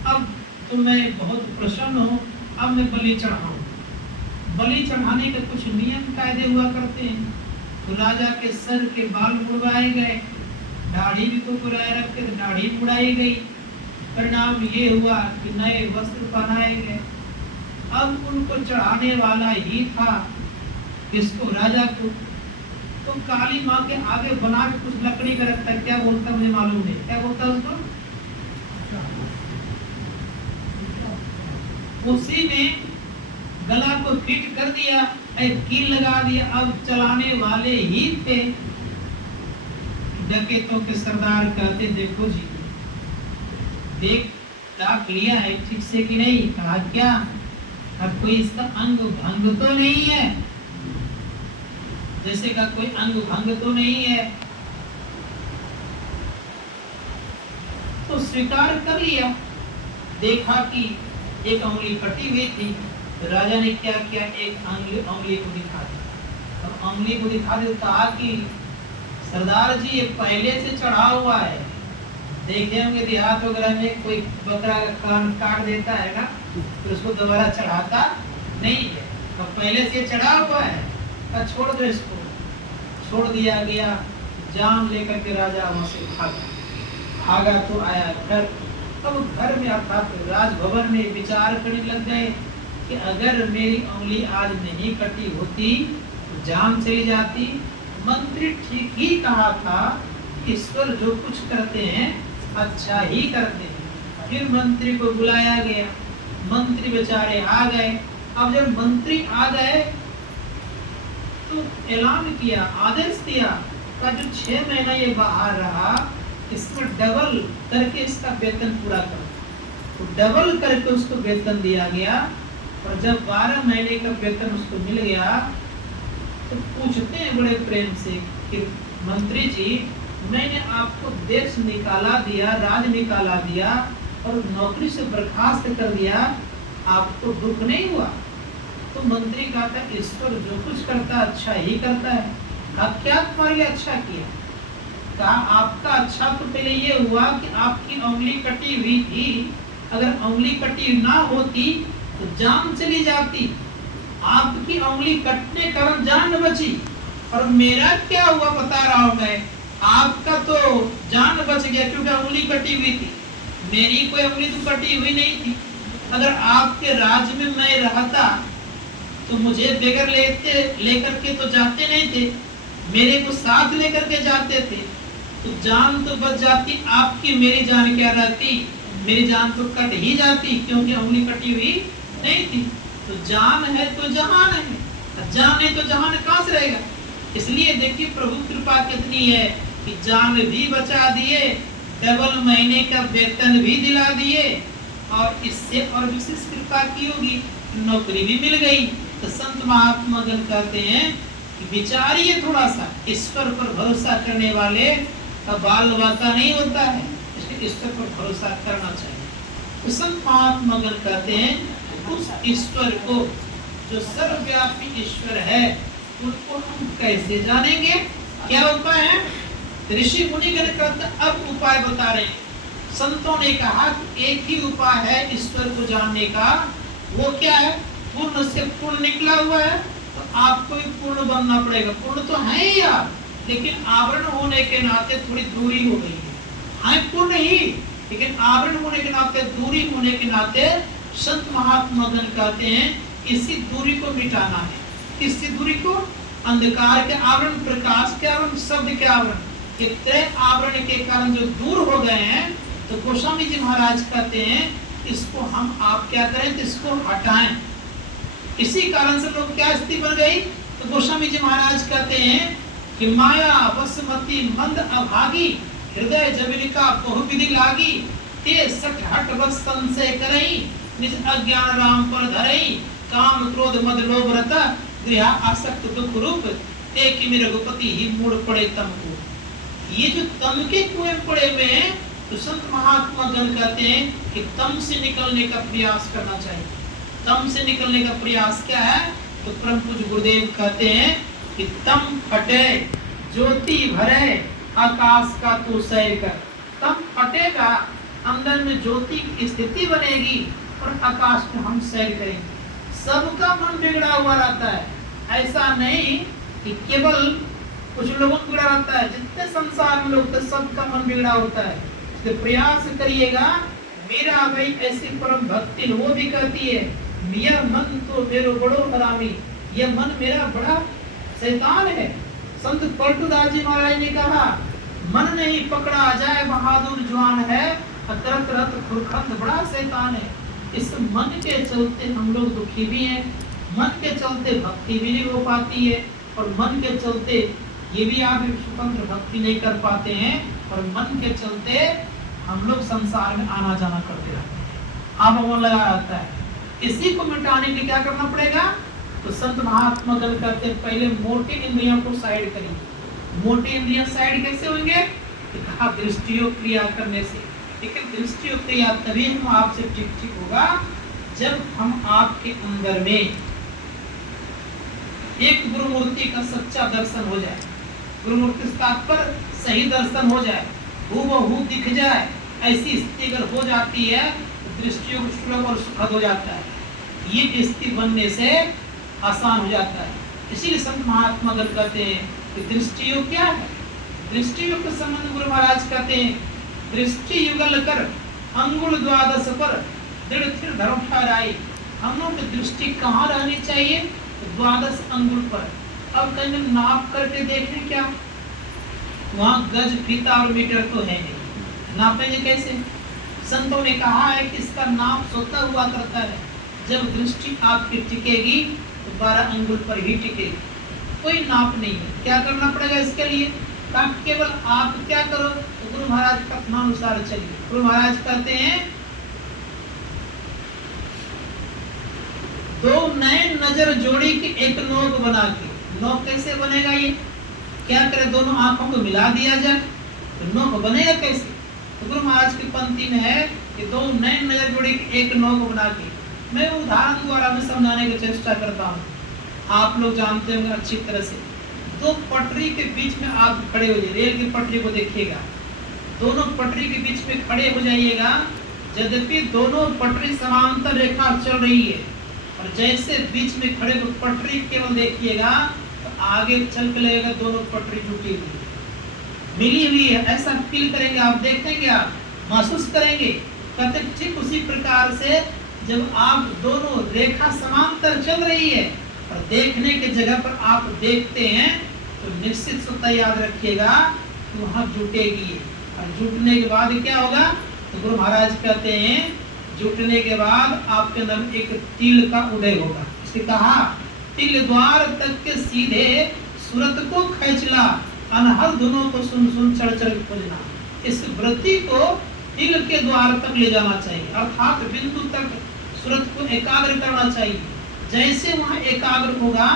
अब तो मैं बहुत प्रसन्न हूँ, अब मैं बलि चढ़ाऊं। बलि चढ़ाने के कुछ नियम कायदे हुआ करते हैं। तो राजा के सर के बाल मुड़वाए गए, दाढ़ी भी तो पुराए रखे तो दाढ़ी मुड़ाई गई। परिणाम ये हुआ कि नए वस्त्र पहनाए गए। अब उनको चढ़ाने वाला ही था इसको राजा को, तो काली माँ के आगे बना के कुछ लकड़ी का रखता है, क्या बोलता मुझे मालूम नहीं, क्या बोलता उसको, उसी में गला को फिट कर दिया, एक कील लगा दिया। अब चलाने वाले ही थे। डकैतों के सरदार कहते देखो जी, देख ताक लिया है ठीक से कि नहीं, कहा क्या अब कोई इसका अंग भंग तो नहीं है, जैसे का कोई अंग भंग तो नहीं है, तो स्वीकार कर लिया। देखा कि एक उंगली कटी हुई थी, तो राजा ने क्या किया, एक उंगली को दिखा दिया। अब उंगली को दिखा दिया, कहा कि सरदार जी ये पहले से चढ़ा हुआ है। देखे होंगे देहात वगैरह में कोई बकरा का कान काट देता है ना, तो उसको दोबारा चढ़ाता नहीं है, तो पहले से चढ़ा हुआ है, तो छोड़ दो इसको। छोड़ दिया गया। जान लेकर के राजा वहां से भागा तो आया घर। अब घर में अर्थात राजभवन में विचार करने लग गए कि अगर मेरी उंगली आज नहीं कटी होती तो जान चली जाती। मंत्री ठीक ही कहा था, ईश्वर जो कुछ करते हैं अच्छा ही करते हैं। फिर मंत्री को बुलाया गया, मंत्री बेचारे आ गए। अब जब मंत्री आ गए तो ऐलान किया, आदेश दिया का जो 6 महीना ये बाहर रहा इसमें डबल करके इसका वेतन पूरा करो। तो डबल करके उसको वेतन दिया गया। और जब 12 महीने का वेतन उसको मिल गया तो पूछते हैं बड़े प्रेम से कि मंत्री जी, मैंने आपको देश निकाला दिया, राज निकाला दिया और नौकरी से बर्खास्त कर दिया, आपको दुख नहीं हुआ? तो मंत्री कहा था, ईश्वर जो कुछ करता अच्छा ही करता है। कहा क्या तुम्हारे लिए अच्छा किया? कहा आपका अच्छा तो पहले ये हुआ कि आपकी उंगली कटी हुई थी, अगर उंगली कटी ना होती तो जान चली जाती। आपकी उंगली कटने के कारण जान बची, और मेरा क्या हुआ बता रहा हूं मैं, आपका तो जान बच गया क्योंकि उंगली कटी हुई थी, मेरी कोई उंगली तो कटी हुई नहीं थी। अगर आपके राज्य में मैं रहता तो मुझे बगैर लेकर के तो जाते नहीं थे, मेरे को साथ लेकर के जाते थे, तो जान तो बच जाती। आपकी मेरी जान क्या रहती, मेरी जान तो कट ही जाती क्योंकि उंगली कटी हुई नहीं थी। तो जान है तो जहान है, जान है तो जहान कहां से रहेगा? इसलिए देखिए प्रभु कृपा कितनी है कि जान भी बचा दिए, डबल महीने का वेतन भी दिला दिए, और इससे और विशेष कृपा की होगी नौकरी भी मिल गई। तो संत महात्मा गण कहते हैं कि विचारिए थोड़ा सा, ईश्वर पर भरोसा करने वाले का बाल बाका नहीं होता है, इसलिए ईश्वर पर भरोसा करना चाहिए। तो संत महात्मा गण कहते हैं उस ईश्वर को जो सर्वव्यापी ईश्वर है उनको हम कैसे जानेंगे? क्या उपाय है? ऋषि मुनि गण कहते अब उपाय बता रहे हैं। संतों ने कहा कि एक ही उपाय है ईश्वर को जानने का, वो क्या है? पूर्ण से पूर्ण निकला हुआ है, तो आपको भी पूर्ण बनना पड़ेगा। पूर्ण तो है ही आप, लेकिन आवरण होने के नाते थोड़ी दूरी हो गई है। हाँ पूर्ण ही, लेकिन आवरण होने के नाते, दूरी होने के नाते संत महात्मा गण कहते हैं इसी दूरी को मिटाना है। किसकी दूरी को? अंधकार के आवरण, प्रकाश के आवरण, शब्द के आवरण, ये त्रय आवरण के कारण जो दूर हो गए हैं, तो गोस्वामी जी महाराज कहते हैं इसको हम आप क्या करें, तो इसको हटाएं। इसी कारण से लोग क्या स्थिति बन गई? तो गोस्वामी जी महाराज कहते हैं कि माया वसमती मंद अभागी, हृदय जबिनिका बहुविधि लागी, ते सठ हट बस संशय करई, निज अज्ञान राम पर धरई, काम क्रोध मद लोभ रता, गृह आसक्त दुख रूप, ते कि मेरे रघुपति ही मूड पड़े तम को। ये जो तम के कुएं पड़े हुए हैं, तो संत महात्मा गण कहते हैं कि तम से निकलने का प्रयास करना चाहिए। तम से निकलने का प्रयास क्या है? तो परम पूज्य गुरुदेव कहते हैं कि तम फटे ज्योति भरे, आकाश का तू सैर कर। तम फटेगा, अंदर में ज्योति की स्थिति बनेगी और आकाश में हम सैर करेंगे। सबका मन बिगड़ा हुआ रहता है, ऐसा नहीं कि केवल कुछ लोगों को बिगड़ा रहता है। जितने संसार में लोग थे सबका मन बिगड़ा होता है। तो प्रयास करिएगा। मेरा भाई ऐसी परम भक्ति वो भी कहती है, यह मन तो मेरो बड़ो हरामी, यह मन मेरा बड़ा शैतान है। संत पलटूदास जी महाराज ने कहा, मन नहीं पकड़ा जाए बहादुर जवान है, तरत रत खुरखंड बड़ा शैतान है। इस मन के चलते हम लोग दुखी भी हैं, मन के चलते भक्ति भी नहीं हो पाती है, और मन के चलते ये भी आप स्वतंत्र भक्ति नहीं कर पाते हैं, और मन के चलते हम लोग संसार में आना जाना करते रहते हैं। आभवन लगा रहता है। इसी को मिटाने के लिए क्या करना पड़ेगा? तो संत महात्मा गण कहते हैं पहले मोटी इंद्रियों को साइड करिए। मोटी इंद्रियां साइड कैसे होंगे? कहा दृष्टियों क्रिया करने से। लेकिन दृष्टियों क्रिया तभी हम आपसे ठीक होगा जब हम आपके अंदर में एक गुरु मूर्ति का सच्चा दर्शन हो जाए। गुरु मूर्ति पर सही दर्शन हो जाए, हूबहू दिख जाए। ऐसी स्थिति अगर हो जाती है तो दृष्टियों सुलभ और सुखद हो जाता है। ये स्थिति बनने से आसान हो जाता है। इसीलिए संत महात्मा गण कहते हैं कि दृष्टियों क्या है? दृष्टियों के संबंध गुरु महाराज कहते हैं दृष्टि युगल कर अंगुल द्वादश पर दृढ़ स्थिर धर्म ठहराई। हम लोग की दृष्टि कहाँ रहनी चाहिए? द्वादश अंगुल पर। अब कहीं नाप करके देखें क्या? वहाँ गज फीता और मीटर तो है नहीं, नापेंगे कैसे? संतों ने कहा है कि इसका नाप स्वतः हुआ करता है। जब दृष्टि आपकी टिकेगी तो 12 अंगुल पर ही टिकेगी, कोई नाप नहीं है। क्या करना पड़ेगा इसके लिए? केवल आप क्या करो? तो गुरु महाराज कथनानुसार चलिए। गुरु महाराज कहते हैं दो नए नजर जोड़ी की एक नोक बना के। नोक कैसे बनेगा? ये क्या करे? दोनों आंखों को मिला दिया जाए तो नोक बनेगा कैसे? तो गुरु महाराज की पंक्ति में है कि दो नए नजर जोड़ी की एक नोक बना के। मैं उदाहरण द्वारा में समझाने की चेष्टा करता हूँ, आप लोग जानते होंगे अच्छी तरह से। दो पटरी के बीच में आप खड़े हो जाइए, रेल की पटरी को देखिएगा, दोनों पटरी के बीच में खड़े हो जाइएगा। यद्यपि दोनों पटरी समांतर रेखा चल रही है और जैसे बीच में खड़े पटरी केवल देखिएगा तो आगे चल के लगेगा दोनों पटरी जुटी हुई मिली हुई है, ऐसा फील करेंगे आप, देखेंगे आप, महसूस करेंगे। कहते ठीक उसी प्रकार से जब आप दोनों रेखा समांतर चल रही है और देखने के जगह पर आप देखते हैं तो निश्चित स्वतः याद रखिएगा कि वहां जुटेगी। और जुटने के बाद क्या होगा? तो गुरु महाराज कहते हैं जुटने के बाद आपके अंदर एक तिल का उदय होगा। इसलिए कहा तिल द्वार तक के सीधे सूरत को खैचला अनहद धुनों को सुन सुन चढ़ चढ़ खोजना। इस वृत्ति को तिल के द्वार तक ले जाना चाहिए, अर्थात बिंदु तक सूरत को एकाग्र करना चाहिए। जैसे वहाँ एकाग्र होगा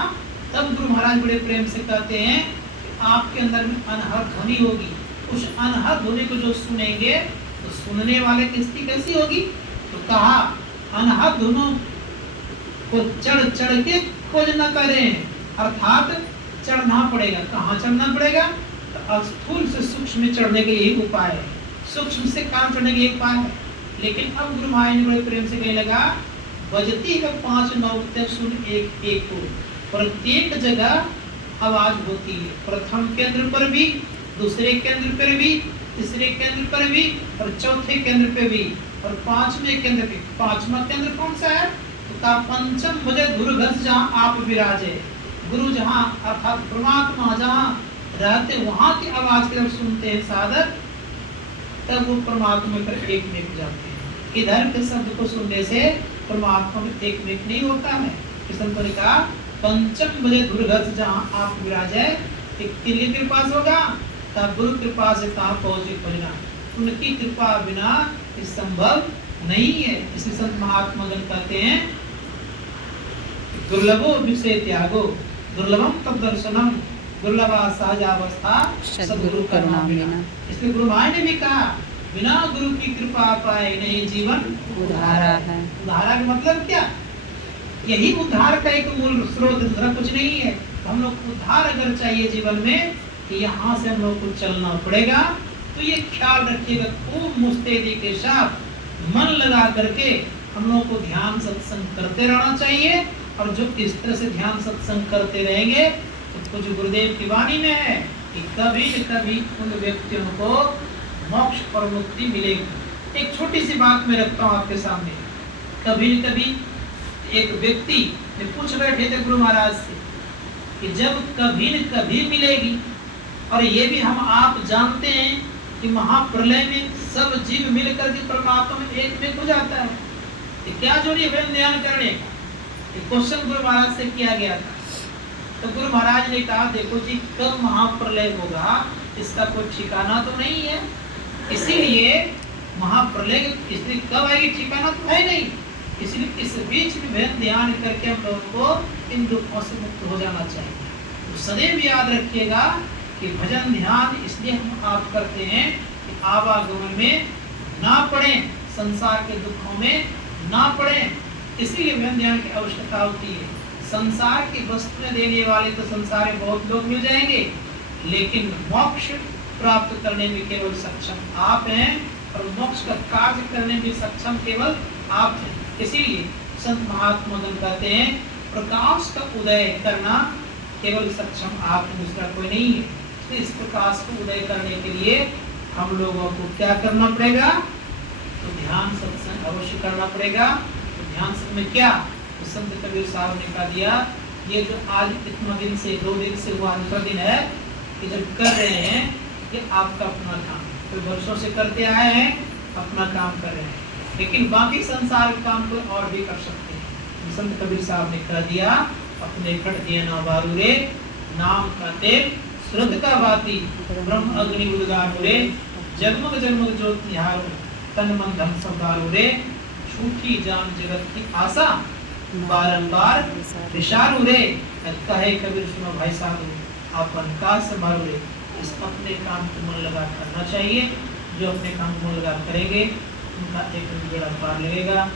तब गुरु महाराज बड़े प्रेम से कहते हैं कि आपके अंदर में अनहद ध्वनि होगी। उस अनहद ध्वनि को जो सुनेंगे तो सुनने वाले की स्थिति कैसी होगी? तो कहा अनहद धुनों को चढ़ चढ़ के खोज न करें, अर्थात चढ़ना पड़ेगा। कहाँ चढ़ना पड़ेगा? तो स्थूल से सूक्ष्म में चढ़ने के यही उपाय है, सूक्ष्म से काम चढ़ने के यही उपाय है। लेकिन अब गुरु महाराज ने बड़े प्रेम से कहने लगा बजती है 5 नौकते सुन एक एक को। प्रत्येक जगह आवाज होती है, प्रथम केंद्र पर भी, दूसरे केंद्र पर भी, तीसरे केंद्र पर भी और चौथे केंद्र पे भी और 5वें केंद्र पे। 5वां केंद्र कौन सा है? तो पंचम भजे धुरघस जहाँ आप विराजे। गुरु जहाँ अर्थात परमात्मा जहाँ रहते वहाँ की आवाज की जब सुनते हैं साधक तब वो परमात्मा पर एक में जाते हैं। इधर के शब्द को सुनने से परमात्मा में एक में नहीं होता है। संतों ने कहा पंचम बजे दुर्गत जहाँ आप विराजे, एक तिल की कृपा से होगा तब गुरु कृपा से कहाँ पहुँचे खोजना। उनकी कृपा बिना ये संभव नहीं है। इसलिए संत महात्मा गण कहते हैं दुर्लभो विषय त्यागो दुर्लभम तब दर्शनम दुर्लभा सहजावस्था सद्गुरु करुणा बिना। इसलिए गुरु महाराज ने भी कहा बिना गुरु की कृपा पाए नहीं जीवन उधारा है। उधारा का मतलब क्या? यही उद्धार का एक मूल स्रोत, दूसरा कुछ नहीं है। हम लोग उद्धार अगर चाहिए जीवन में कि यहाँ से हम लोग को चलना पड़ेगा तो ये ख्याल रखिएगा खूब मुस्तैदी के साथ मन लगा करके हम लोग को ध्यान सत्संग करते रहना चाहिए। और जो इस तरह से ध्यान सत्संग करते रहेंगे तो कुछ गुरुदेव की वाणी में है कि कभी न कभी उन व्यक्तियों को मोक्ष और मुक्ति मिलेगी। एक छोटी सी बात मैं रखता हूँ आपके सामने। कभी न कभी एक व्यक्ति पूछ बैठे थे गुरु महाराज से कि जब कभी न कभी मिलेगी, और ये भी हम आप जानते हैं कि महाप्रलय में सब जीव मिलकर के परमात्मा में एक में हो जाता है, तो क्या जोड़ी है ध्यान करने का? क्वेश्चन गुरु महाराज से किया गया था। तो गुरु महाराज ने कहा देखो जी कब महाप्रलय होगा इसका कोई ठिकाना तो नहीं है। इसीलिए महाप्रलय इसलिए कब आएगी ठिकाना तो है नहीं, इसलिए इस बीच में भी ध्यान करके हम लोगों को इन दुखों से मुक्त हो जाना चाहिए। तो सदैव याद रखिएगा कि भजन ध्यान इसलिए हम आप करते हैं कि आवागमन में ना पड़े, संसार के दुखों में ना पड़े, इसीलिए भजन ध्यान की आवश्यकता होती है। संसार की वस्तुएं देने वाले तो संसार में बहुत लोग मिल जाएंगे, लेकिन मोक्ष प्राप्त करने में केवल सक्षम आप हैं और मोक्ष का कार्य करने में सक्षम केवल आप हैं। इसीलिए संत महात्मा कहते हैं प्रकाश का उदय करना केवल सक्षम आप, दूसरा कोई नहीं है। तो इस प्रकाश को उदय करने के लिए हम लोगों को क्या करना पड़ेगा? तो ध्यान सत्संग अवश्य करना पड़ेगा। तो ध्यान सत्संग में क्या, तो संत कबीर साहब ने कहा दिया, ये जो आज इतना दिन से 2 दिन से हुआ, दूसरा दिन है, ये जब कर रहे हैं ये आपका अपना काम, कोई वर्षों से करते आए हैं, अपना काम कर रहे हैं, लेकिन बाकी संसार काम को और भी कर सकते हैं। संत कबीर साहब ने कह दिया, अपने खट दिया ना बारू रे, नाम का तेल श्रद्ध का बाती, ब्रह्म अग्नि उद्गार रे, जगमग जगमग ज्योति निहार, तन मन धन सब डालो रे, छूटी जान जगत की आशा, बारंबार विशाल रे। कहे कबीर सुनो भाई साहब, अपन का संभालो रे। इस अपने काम को मन लगा करना चाहिए। जो अपने काम को मन लगा करेंगे उनका एक बेड़ा पार लगेगा।